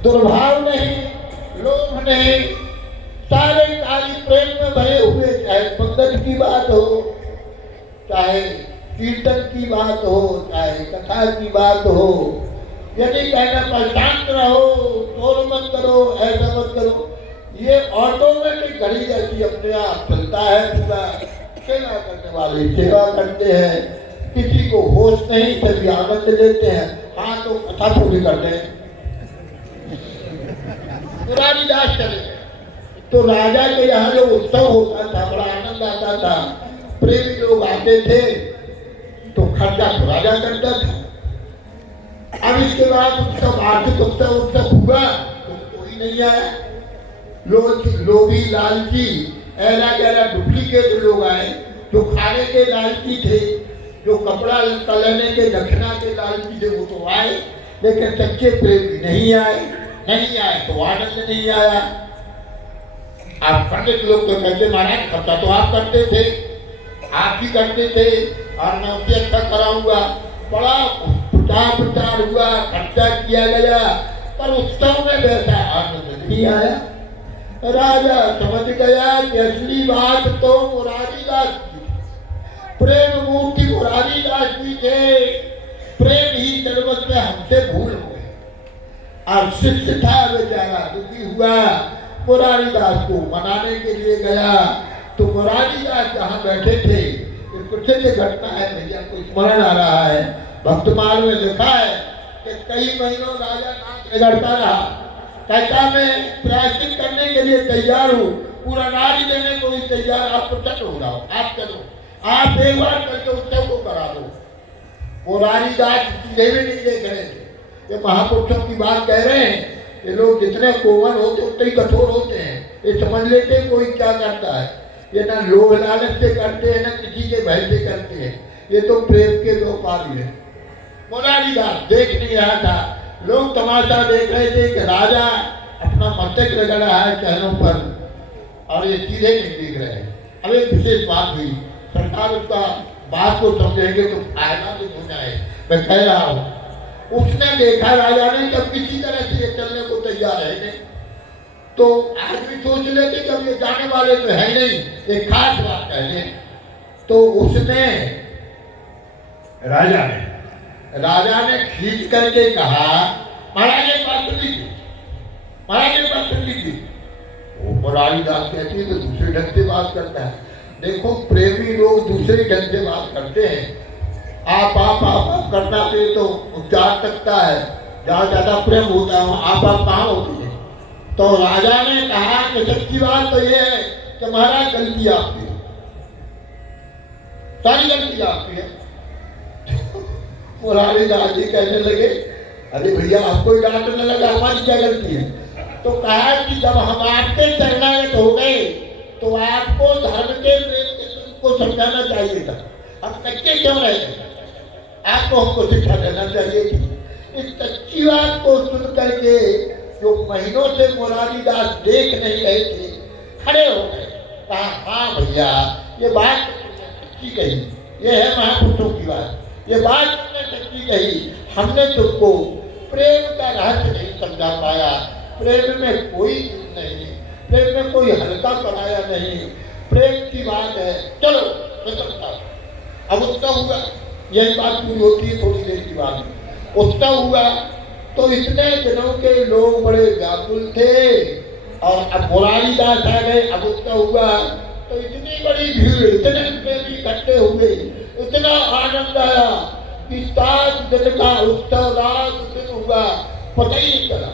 दुर्भाव नहीं, लोभ नहीं, सारे कार्य प्रेम में भरे हुए। चाहे पंगत की बात हो, चाहे कीर्तन की बात हो, चाहे कथा की बात हो, यदि कहना पर शांत रहो, शोर मत करो, ऐसा मत करो, ये ऑटोमेटिक घड़ी जैसी अपने आप चलता है। पूरा सेवा करने वाले सेवा करते हैं, किसी को होश नहीं तभी आनंद लेते हैं। हाँ तो कथा पूरी करते हैं। पुरानी दास चले तो राजा के यहाँ जो उत्सव होता था बड़ा आनंद आता था, प्रेमी लोग आते थे तो खर्चा तो राजा करता था। अब इसके बाद उत्सव आर्थिक उत्सव हुआ तो कोई नहीं आया। लोभी लालची ऐरा गैरा डुप्लीकेट लोग आए जो खाने के लालची थे, जो कपड़ा लत्ता लेने के दक्षिणा के लालची थे वो तो आए, लेकिन सच्चे प्रेमी नहीं आए। नहीं आए तो आनंद नहीं आया। आप पंडित लोग तो कहते महाराज खर्चा तो आप करते थे, आप ही करते थे और मैं उससे अच्छा कराऊंगा। बड़ा प्रचार हुआ, खर्चा किया गया, पर उत्सव में वैसा आनंद नहीं आया। राजा समझ गया कि असली बात तो मुरारीदास की, प्रेम मूर्ति मुरारीदास जी थे। प्रेम ही जन्मत में हमसे भूल हो गए और शिष्य था बेचारा दुखी हुआ, मुरारीदास को मनाने के लिए गया। तो मुरारीदास जहाँ बैठे थे, प्रसिद्ध घटना है भैया को स्मरण आ रहा है, भक्तमाल में लिखा है कि कई महीनों राजा नाक रगड़ता रहा, कहता मैं प्रायश्चित करने के लिए तैयार हूँ, पूरा नारी देने को भी तैयार, आप प्रसन्न हो जाओ, आप चलो, आप एक बार करके उत्सव को करा दो। मुरारीदास सीधे भी नहीं देख रहे थे। ये महापुरुषों की बात कह रहे हैं, ये लोग जितने कोमल होते उतने ही कठोर होते हैं। ये समझ लेते हैं कोई क्या करता है, ये ना लोभ लालच से करते हैं, ना किसी के भय से करते हैं, ये तो प्रेम के दो पारी है। मुरारीदास देख नहीं रहा था, लोग तमाशा देख रहे थे कि राजा अपना मस्तक लगा रहा है चरणों पर और ये सीधे नहीं देख रहे हैं। अब एक विशेष बात हुई, सरकार उसका बात को समझेंगे तो फायदा भी हो जाए। मैं कह रहा हूँ, उसने देखा राजा ने जब किसी तरह से ये चलने को तैयार है नहीं, तो आदमी सोच लेते कि अब ये जाने वाले तो है नहीं, एक खास बात कहने। तो उसने राजा ने खींच करके कहा, महाराज एक बात सुन लीजिए, महाराज एक बात सुन लीजिए। वो मुरारीदास कहती है तो दूसरे ढंग से बात करता है। देखो प्रेमी लोग दूसरे ढंग से बात करते हैं, आप करना पे तो उच्चार सकता है, जहाँ ज्यादा प्रेम होता है वहाँ आप कहाँ होती है। तो राजा ने कहा कि सच्ची बात तो ये है कि महाराज गलती आपकी है, सारी गलती आपकी है। मुरारीदास जी कहने लगे, अरे भैया आपको डांटने लगा, हमारी क्या गलती है। तो कहा कि जब हम आपके शरणागत हो गए तो आपको धर्म के प्रेम के को समझाना चाहिए था, हम कच्चे क्यों रहे, आपको हमको शिक्षा देना चाहिए थी। इस सच्ची बात को सुन करके जो महीनों से मुरारीदास देख नहीं रहे थे, खड़े हो गए, कहा हाँ भैया ये बात सच्ची कही, ये है महापुरुषों की बात, ये बात तुमने सच्ची कही, हमने तुमको प्रेम का रहस्य नहीं समझा पाया, प्रेम में कोई झूठ नहीं, प्रेम में कोई हल्का कराया नहीं, प्रेम की बात है, चलो मैं समझता हूँ। अब उत्सव हुआ, यही बात पूरी होती है थोड़ी देर की बात। उत्सव हुआ तो इतने दिनों के लोग बड़े व्याकुल थे और अब मुरारीदास आ गए। अब उत्सव हुआ तो इतनी बड़ी भीड़, इतने प्रेमी इकट्ठे हुए, इतना आनंद आया कि 7 दिन का उत्सव रात दिन हुआ, पता ही नहीं चला।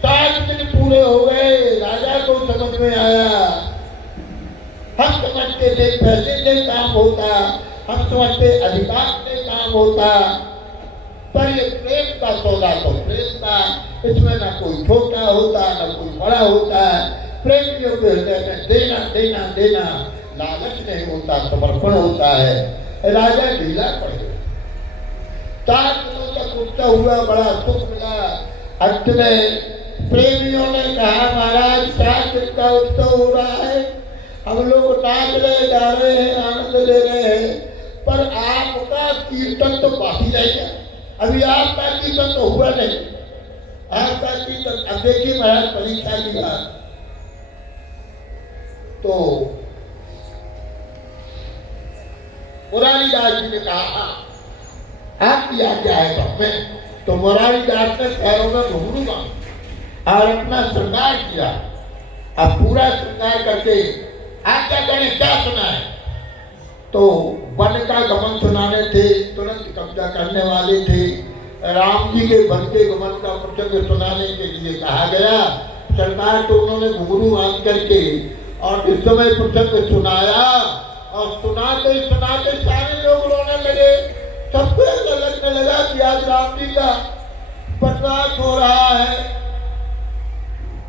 7 दिन पूरे हो गए, राजा को समझ में आया, हम समझते थे पैसे से काम होता, हम समझते अधिकार से काम होता, पर ये प्रेम का सौदा तो प्रेम का, इसमें ना कोई छोटा होता ना कोई बड़ा होता है। प्रेमियों के हृदय में देना देना देना, लालच नहीं होता, समर्पण होता है। राजा ढीला पड़ गया। 7 दिनों तक उत्सव हुआ, बड़ा सुख मिला। अंत में प्रेमियों ने कहा महाराज 7 दिन का उत्सव हो रहा है, हम लोग नाच रहे, गा रहे हैं, आनंद ले रहे हैं, पर आपका कीर्तन तो बाकी रहेगा। अभी आपका कीर्तन तो हुआ नहीं, आपका कीर्तन। अब देखिए महाराज परीक्षा की बात, तो मुरारीदास जी ने कहा आपकी आज्ञा है तो में। तो मुरारीदास ने पैरों में घुंघरू बांधा और अपना श्रृंगार किया। अब पूरा श्रृंगार करके आज्ञा करें क्या सुनाए। तो वन का गमन सुनाने थे, तुरंत कब्जा करने वाले थे। राम जी के वन के गमन का प्रसंग सुनाने के लिए कहा गया। सरकार तो उन्होंने घुंघरू बांध करके और इस समय प्रसंग सुनाया और सुनाते सुनाते सारे लोग रोने लगे। सबको ऐसा लगने लगा कि आज राम जी का वनवास हो रहा है।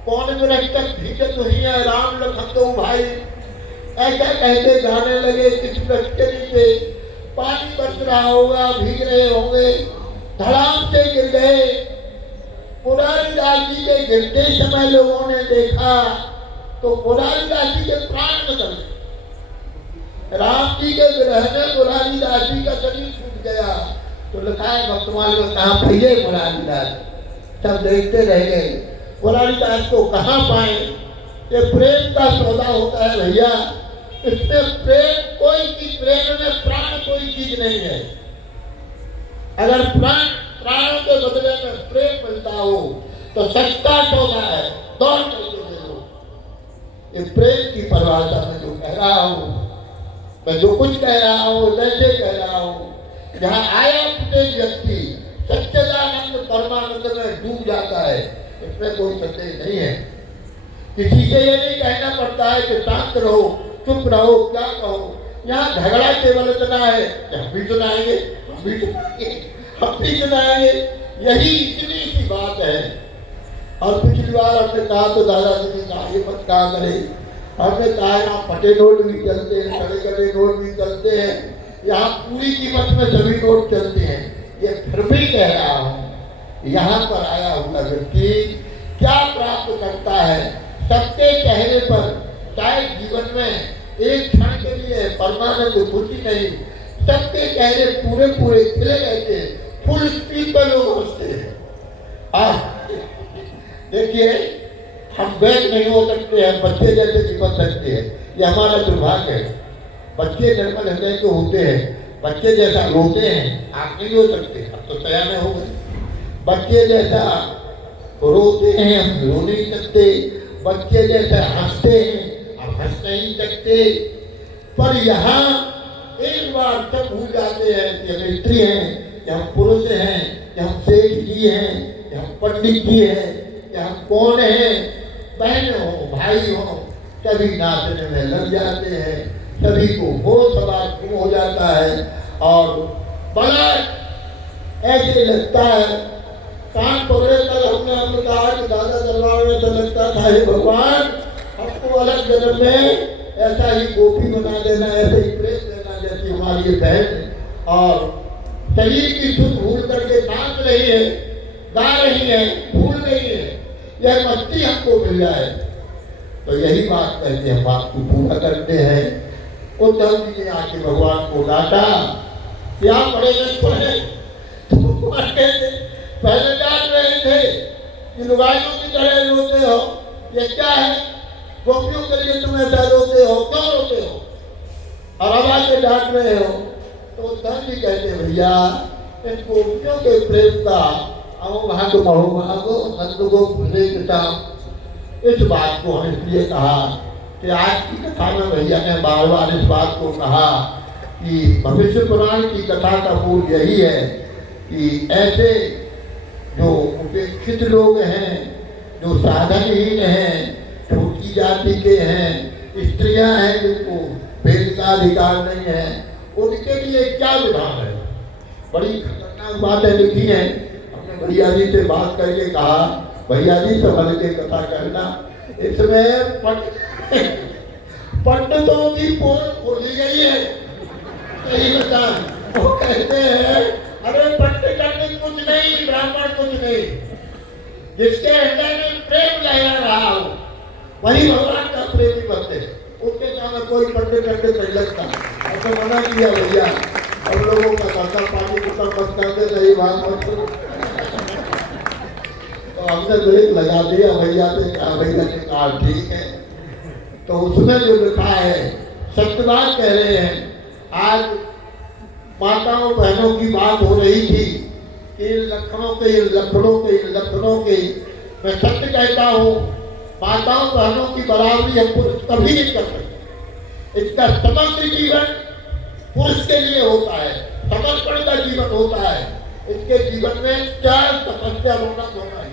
कौन तक भीजत हुई है राम लखन दो भाई, ऐसा कहते गाने लगे किस वृक्ष के नीचे पानी बरस रहा होगा, भीग रहे होंगे, धड़ाम से गिर गए। पुरारीदास जी के गिरते समय लोगों ने देखा तो पुरारीदास जी के प्राण निकल गए। राम जी के विरह में पुरारीदास जी का शरीर छूट गया। तो लिखा है भक्तमाल में, कहाँ भैया पुरारीदास, सब देखते रह गए। पुरारीदास को कहाँ पाए? ये प्रेम का सौदा होता है भैया, इसमें प्रेम कोई चीज, प्रेम में प्राण कोई चीज नहीं है। अगर प्राणों के बदले में प्रेम मिलता हो तो सस्ता सौदा है, दौड़ करके दे दो। ये प्रेम की परिभाषा में जो कह रहा हूँ, मैं जो कुछ कह रहा हूँ वैसे कह रहा हूँ। जहाँ आया प्रत्येक व्यक्ति सच्चिदानंद परमानंद में डूब जाता है, इसमें कोई संदेह नहीं है। किसी से ये नहीं कहना पड़ता है कि शांत रहो, चुप रहो, क्या कहो। यहाँ झगड़ा केवल इतना है, हम भी सुनाएंगे, हम भी सुनाएंगे, हम भी सुनाएंगे, यही इतनी सी बात है। और पिछली बार हमने कहा तो दादाजी ने कहा ये मत कहा करे। हमने कहा यहाँ फटे नोट भी चलते हैं, कड़े कड़े नोट भी चलते हैं, यहाँ पूरी कीमत में सभी नोट चलते हैं। ये फिर भी कह रहा हूँ, यहाँ पर आया हुआ व्यक्ति क्या प्राप्त करता है? सबके चेहरे पर चाहे जीवन में एक क्षण के लिए परमानंद खुशी नहीं, सबके चेहरे पूरे पूरे खिले रहते हैं, फुल स्पीड पर लोग हंसते हैं। देखिए, हम बैठ नहीं हो सकते हैं, बच्चे जैसे जीवन सकते हैं, ये हमारा दुर्भाग्य है। बच्चे निर्मल हृदय के होते हैं, बच्चे जैसा रोते हैं आप नहीं हो सकते, अब तो सयाने हो गए। बच्चे जैसा रोते हैं हम रो नहीं सकते, बच्चे जैसा हंसते हैं हम हंस नहीं सकते। पर यहाँ एक बार सब भूल जाते हैं कि हम स्त्री हैं, कि हम पुरुष हैं, कि हम सेठ जी हैं, कि हम पंडित जी हैं, कि हम कौन हैं। बहन हो भाई हो सभी नाचने में लग जाते हैं, सभी को होश हवास गुम हो जाता है। और बड़ा ऐसे लगता है, कान पकड़े तक हमने कहा कि दादा दरबार में तो लगता था हे भगवान हमको अलग जन्म में ऐसा ही गोपी बना देना, ऐसे ही प्रेम देना जैसी हमारी बहन। और शरीर की सुध भूल करके नाच रही है, गा रही है, भूल रही है, यह मस्ती हमको मिल जाए। तो यही बात करके हम आपको पूरा करते हैं। उद्धव जी ने आके भगवान को डांटा, क्या पढ़े नहीं पढ़े, पहले डांट रहे थे कि लुगाइयों की तरह रोते हो, ये क्या है, गोपियों के लिए तुम ऐसा रोते हो, क्यों रोते हो, और अब आके डांट रहे हो। तो उद्धव जी कहते भैया इन गोपियों के प्रेम का अवभाग बहुभागो नंद को भूले पिता। इस बात को हम इसलिए कहा कि आज की कथा में भैया ने बार बार इस बात को कहा कि भविष्य पुराण की कथा का मूल यही है कि ऐसे जो उपेक्षित लोग हैं, जो साधनहीन हैं, छोटी जाति के हैं, स्त्रियां हैं जिनको भेद का अधिकार नहीं है, उनके लिए क्या विधान है। बड़ी खतरनाक बातें लिखी हैं। हमने भैया जी से बात करके कहा भैया जी समझ के कथा करना, इसमें पंडितों की पोल खोली गई है। यही बता, वो कहते हैं अरे पंडित कुछ नहीं, ब्राह्मण कुछ नहीं, जिसके हृदय में प्रेम लहरा रहा हो वही भगवान का प्रेमी बनते। उसके सामने कोई पंडित नहीं लगता। ऐसा मना किया भैया, हम लोगों का धंधा पानी कुछ मत करते, सही बात मत करो। तो हमने ब्रेक लगा दिया भैया से, कहा भैया ने कहा ठीक है। तो उसमें जो लिखा है सत्य बात कह रहे हैं। आज माताओं बहनों की बात हो रही थी, इन लक्षणों के मैं सत्य कहता हूँ, माताओं बहनों की बराबरी हम पुरुष कभी नहीं कर सकते। इसका समग्र जीवन पुरुष के लिए होता है, समर्पण का जीवन होता है। इसके जीवन में चार तपस्या होना है,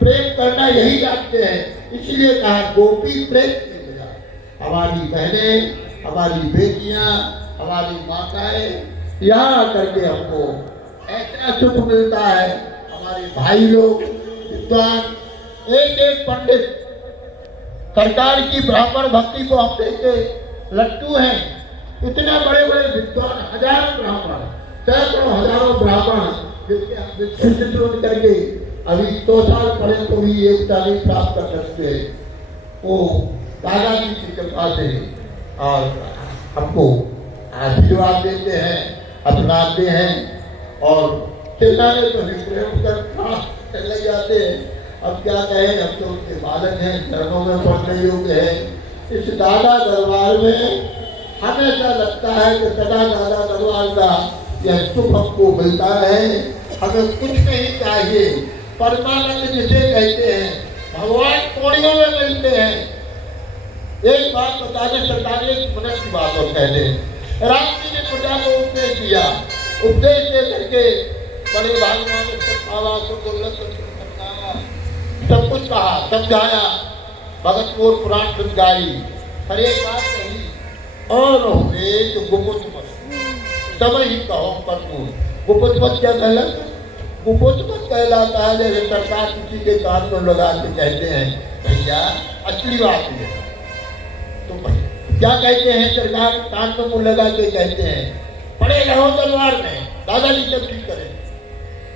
प्रेम करना यही जानते हैं। इसलिए कहा गोपी प्रेम की बजाय हमारी बहनें, हमारी बेटियां, हमारी माताएं यहाँ करके हमको ऐसा सुख मिलता है। हमारे भाई लोग विद्वान, एक एक पंडित, सरकार की ब्राह्मण भक्ति को हम देखे लट्टू हैं, इतने बड़े बड़े विद्वान, हजारों ब्राह्मण, सैकड़ों हजारों ब्राह्मण जिनके हम विकसित करके अभी 2 साल पढ़े तो भी एक तारीख प्राप्त कर सकते हैं। वो दादाजी की कृपा से और हमको आशीर्वाद देते हैं, अपनाते हैं और चिल्लाने तो भी प्रेम कर चले जाते हैं। अब क्या कहें, अब तो उनके बालक हैं, चरणों में पढ़ने योग्य है। इस दादा दरबार में हमेशा लगता है कि सदा दादा दरबार का यह सुख हमको मिलता है। हमें कुछ नहीं चाहिए, परमानंद जिसे कहते हैं, भगवान कोड़ियों में मिलते हैं। एक बात बताने सरकार ने एक मिनट की बात और कह दें। राम जी ने प्रजा को उपदेश दिया, उपदेश दे करके बड़े भगवान ने सब कुछ कहा, समझाया, भगत मोर पुराण समझाई, हर एक बात कही और एक गुपुत मत तब ही कहो पर गुपुत मत क्या कहलाता? गुपुत मत कहलाता है जैसे सरकार किसी के कान में लगा के कहते हैं भैया असली बात है। तो क्या कहते हैं सरकार कान में मुंह लगा के कहते हैं पड़े रहो तलवार में, दादाजी सब ठीक करें।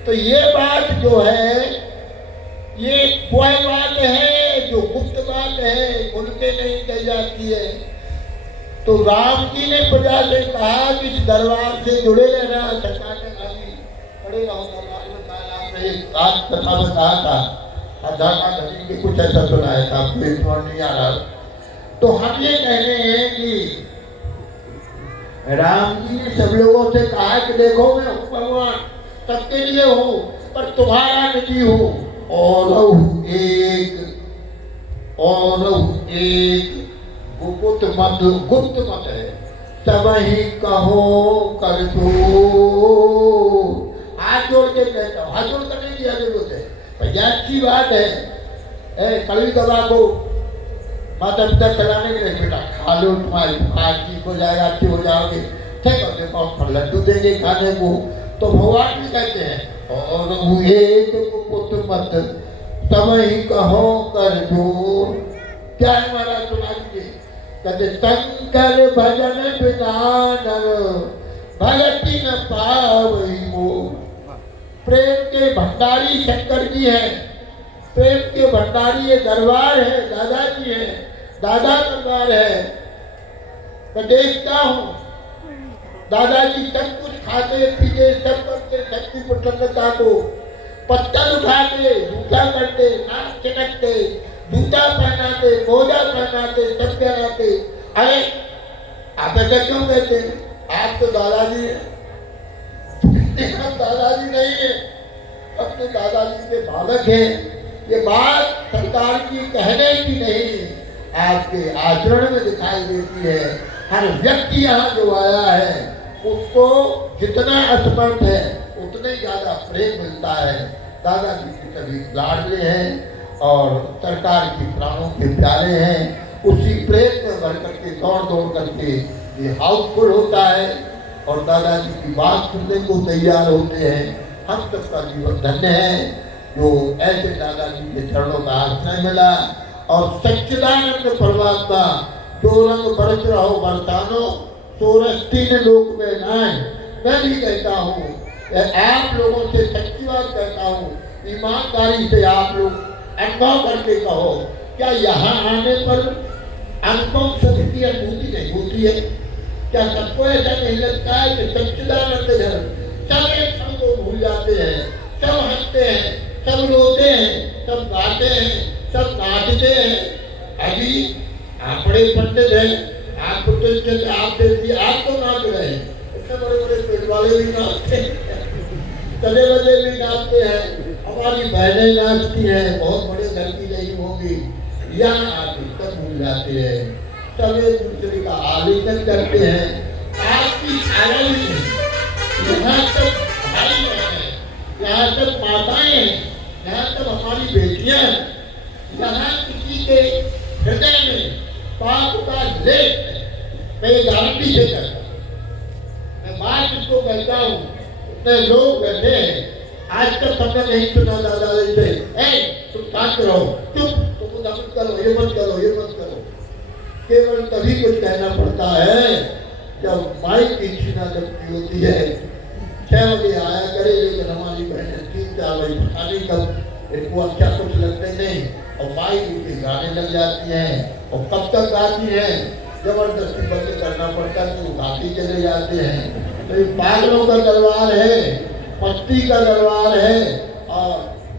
तो ये बात जो है ये कोई बात है जो गुप्त बात है, खुल के नहीं कही जाती है। तो राम जी ने प्रजा से कहा कि इस दरबार से जुड़े रहना। सरकार ने कहा पड़े रहो दरबार में। आपने एक आज कथा में कहा था अधाका नदी के कुछ ऐसा सुनाया था, आपको स्मरण नहीं आ रहा। तो हम ये कह रहे हैं कि राम जी ने सब लोगों से कहा कि देखो मैं भगवान सबके लिए हूँ पर तुम्हारा निधि हूँ और एक गुप्त मत है, सब ही कहो कर दो। हाथ जोड़ के कहता हूँ, हाथ जोड़ कर नहीं दिया जरूरत है भैया, अच्छी बात है। कड़ी दवा को माता पिता खिलाने के लिए बेटा खा लो, तुम्हारी बुखार ठीक हो जाएगा, अच्छी हो जाओगे, ठीक है देखो लड्डू देंगे खाने को। तो भगवान भी कहते हैं और एक गुप्त मत सब ही कहो कर दो। क्या है महाराज सुना दीजिए। कहते शंकर भजन बिना नर भगति न पावई मोर। प्रेम के भंडारी शंकर जी हैं, प्रेम के भंडारी ये दरबार है, दादाजी है, दादा दरबार है। मैं देखता हूँ दादाजी सब कुछ खाते पीते सब करते, सबकी प्रसन्नता को पत्थर उठाते, जूठा करते, नाक चिनकते, जूता पहनाते, मोजा पहनाते, सब पहनाते। अरे आप ऐसा क्यों कहते हैं? आप तो दादाजी हैं। हम दादाजी नहीं है, अब तो दादाजी के बालक हैं। ये बात सरकार की कहने की नहीं, आपके आचरण में दिखाई देती है। हर व्यक्ति यहाँ जो आया है उसको जितना असमर्थ है उतना ही ज्यादा प्रेम मिलता है। दादाजी के सभी लाडले हैं और सरकार की प्राणों के प्यारे हैं। उसी प्रेम में भर करके दौड़ करके ये हाउसफुल होता है और दादाजी की बात सुनने को तैयार होते हैं। हम सबका जीवन धन्य है जो ऐसे दादाजी के चरणों का आश्रय मिला। और सच्चिदानंद परमात्मा जो रंग बरस रहो बरसानो सोरस 3 लोक में नाय। मैं भी कहता हूँ, आप लोगों से सच्ची बात कहता हूँ, ईमानदारी से आप लोग अनुभव करके कहो, क्या यहाँ आने पर अनुपम सुख की अनुभूति नहीं होती है? क्या सबको ऐसा नहीं लगता है कि सच्चिदानंद धर्म सब एक क्षण को भूल जाते हैं, सब हंसते हैं, सब रोते हैं, सब गाते हैं, सब नाचते हैं। अभी आप बड़े पंडित हैं, आप प्रतिष्ठित, आप देखिए आप तो नाच रहे हैं, इतने बड़े बड़े पेट वाले भी नाचते हैं, तले बजे भी नाचते हैं, हमारी बहनें नाचती हैं, बहुत बड़े घर की नहीं होगी, यहाँ आके सब भूल जाते हैं, सब एक दूसरे का आलिंगन करते हैं। आपकी आनंद यहाँ सब भाई बहन, यहाँ सब माताएं हैं, यहाँ सब हमारी बेटियां हैं, यहाँ किसी के हृदय में पाप का लेप है। मैं ये गारंटी से कहता हूँ, मैं बात इसको कहता हूँ, इतने लोग बैठे हैं, आज तक हमने नहीं सुना दादाजी से तुम शांत रहो, चुप, तुम मत करो, ये मत करो, ये मत करो। केवल तभी कुछ कहना पड़ता है जब माई की छीना लगती होती है। 6 बजे आया करे, लेकिन हमारी बहनें 3-4 बजे पता नहीं कब इनको अच्छा कुछ लगते नहीं, और माई उनके गाने लग जाती हैं, और कब तक गाती हैं, जबरदस्ती बंद करना पड़ता है तो गाती चले जाते हैं। तो ये पागलों का दरबार है, पत्ती का दरबार है। और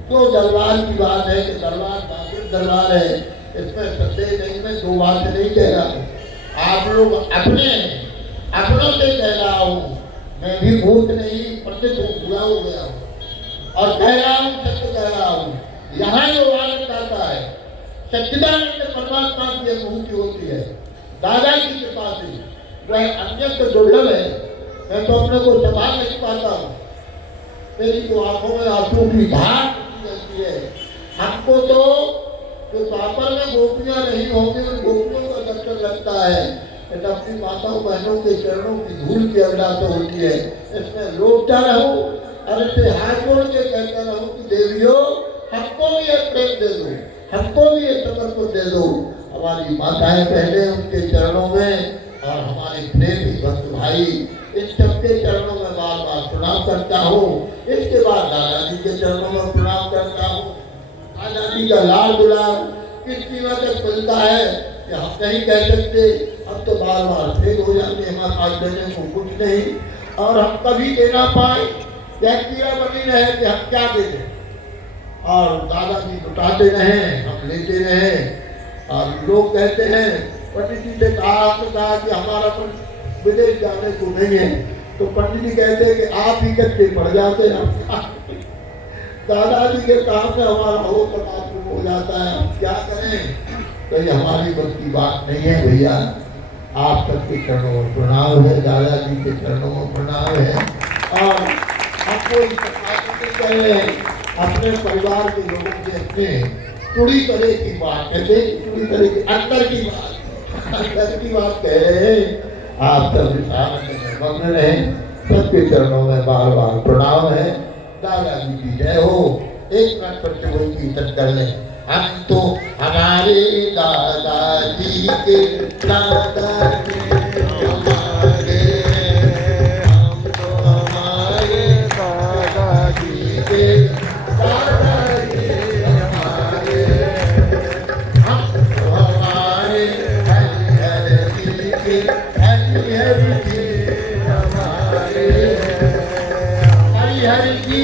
जो दरबार की बात है कि दरबार बाबुल दरबार है, इसमें संदेह नहीं, मैं 2 बात नहीं कह रहा हूँ। आप लोग अपनों से कह रहा हूँ, मैं भी भूत नहीं पंडित हूँ, बुरा हो गया हूँ, और कह रहा हूँ, सत्य कह रहा हूँ। यहाँ जो आनंद आता है सच्चिदानंद परमात्मा की अनुभूति होती है दादा की कृपा से, वह अत्यंत दुर्लभ है। मैं तो अपने को संभाल नहीं पाता हूँ, मेरी तो आंखों में आंसू की धार रहती है। हमको तो जो पापर में गोपियां नहीं होंगी उन गोपियों का दर्शन लगता है, लेकिन अपनी माताओं बहनों के चरणों की धूल की अभिलाषा होती है। इसमें लोटता रहूं और इसे हाथ जोड़ के कहता रहूं कि देवियों हमको भी ये प्रेम दे दो, हमको भी ये समर्पण दे दो। हमारी माताएं बहनें उनके चरणों में, और हमारे प्रेमी भक्त भाई इन सबके चरणों में बार बार प्रणाम करता हूँ। इसके बाद दादाजी के चरणों में प्रणाम करता हूँ। दादाजी का लाल दुलार किस सीमा तक मिलता है कि हम नहीं कह सकते। अब तो बार बार फेल हो जाते, हमारे पास देने को कुछ नहीं, और हम कभी दे ना पाए, कीड़ा बनी रहे कि हम क्या दे दें। और दादाजी लुटाते रहे, हम लेते रहे। और लोग कहते हैं, पंडित जी से कहा कि हमारा विदेश जाने को नहीं है, तो पंडित जी कहते हैं कि आप ही कच्चे पड़ जाते हैं। दादाजी के काम से हमारा हो शुरू हो जाता है, हम क्या करें। तो ये हमारी बस की बात नहीं है भैया, आप सबके चरणों में प्रणाम है, दादाजी के चरणों में प्रणाम है। और हमको इस अपने परिवार के लोगों से अपने पूरी तरह की बात कहते, पूरी तरह की अंदर की बात कह रहे हैं। आप सब मग्न रहे, सबके चरणों में बार बार प्रणाम है। दादाजी की जय हो। एक मिनट पर कोई कीर्तन कर ले। हम तो हमारे दादाजी के दादाजी हमारे, हम तो हमारे दादाजी के दादाजी हमारे, हम तो हमारे हरिहर जी के हरिहर जी हमारे, हरिहर जी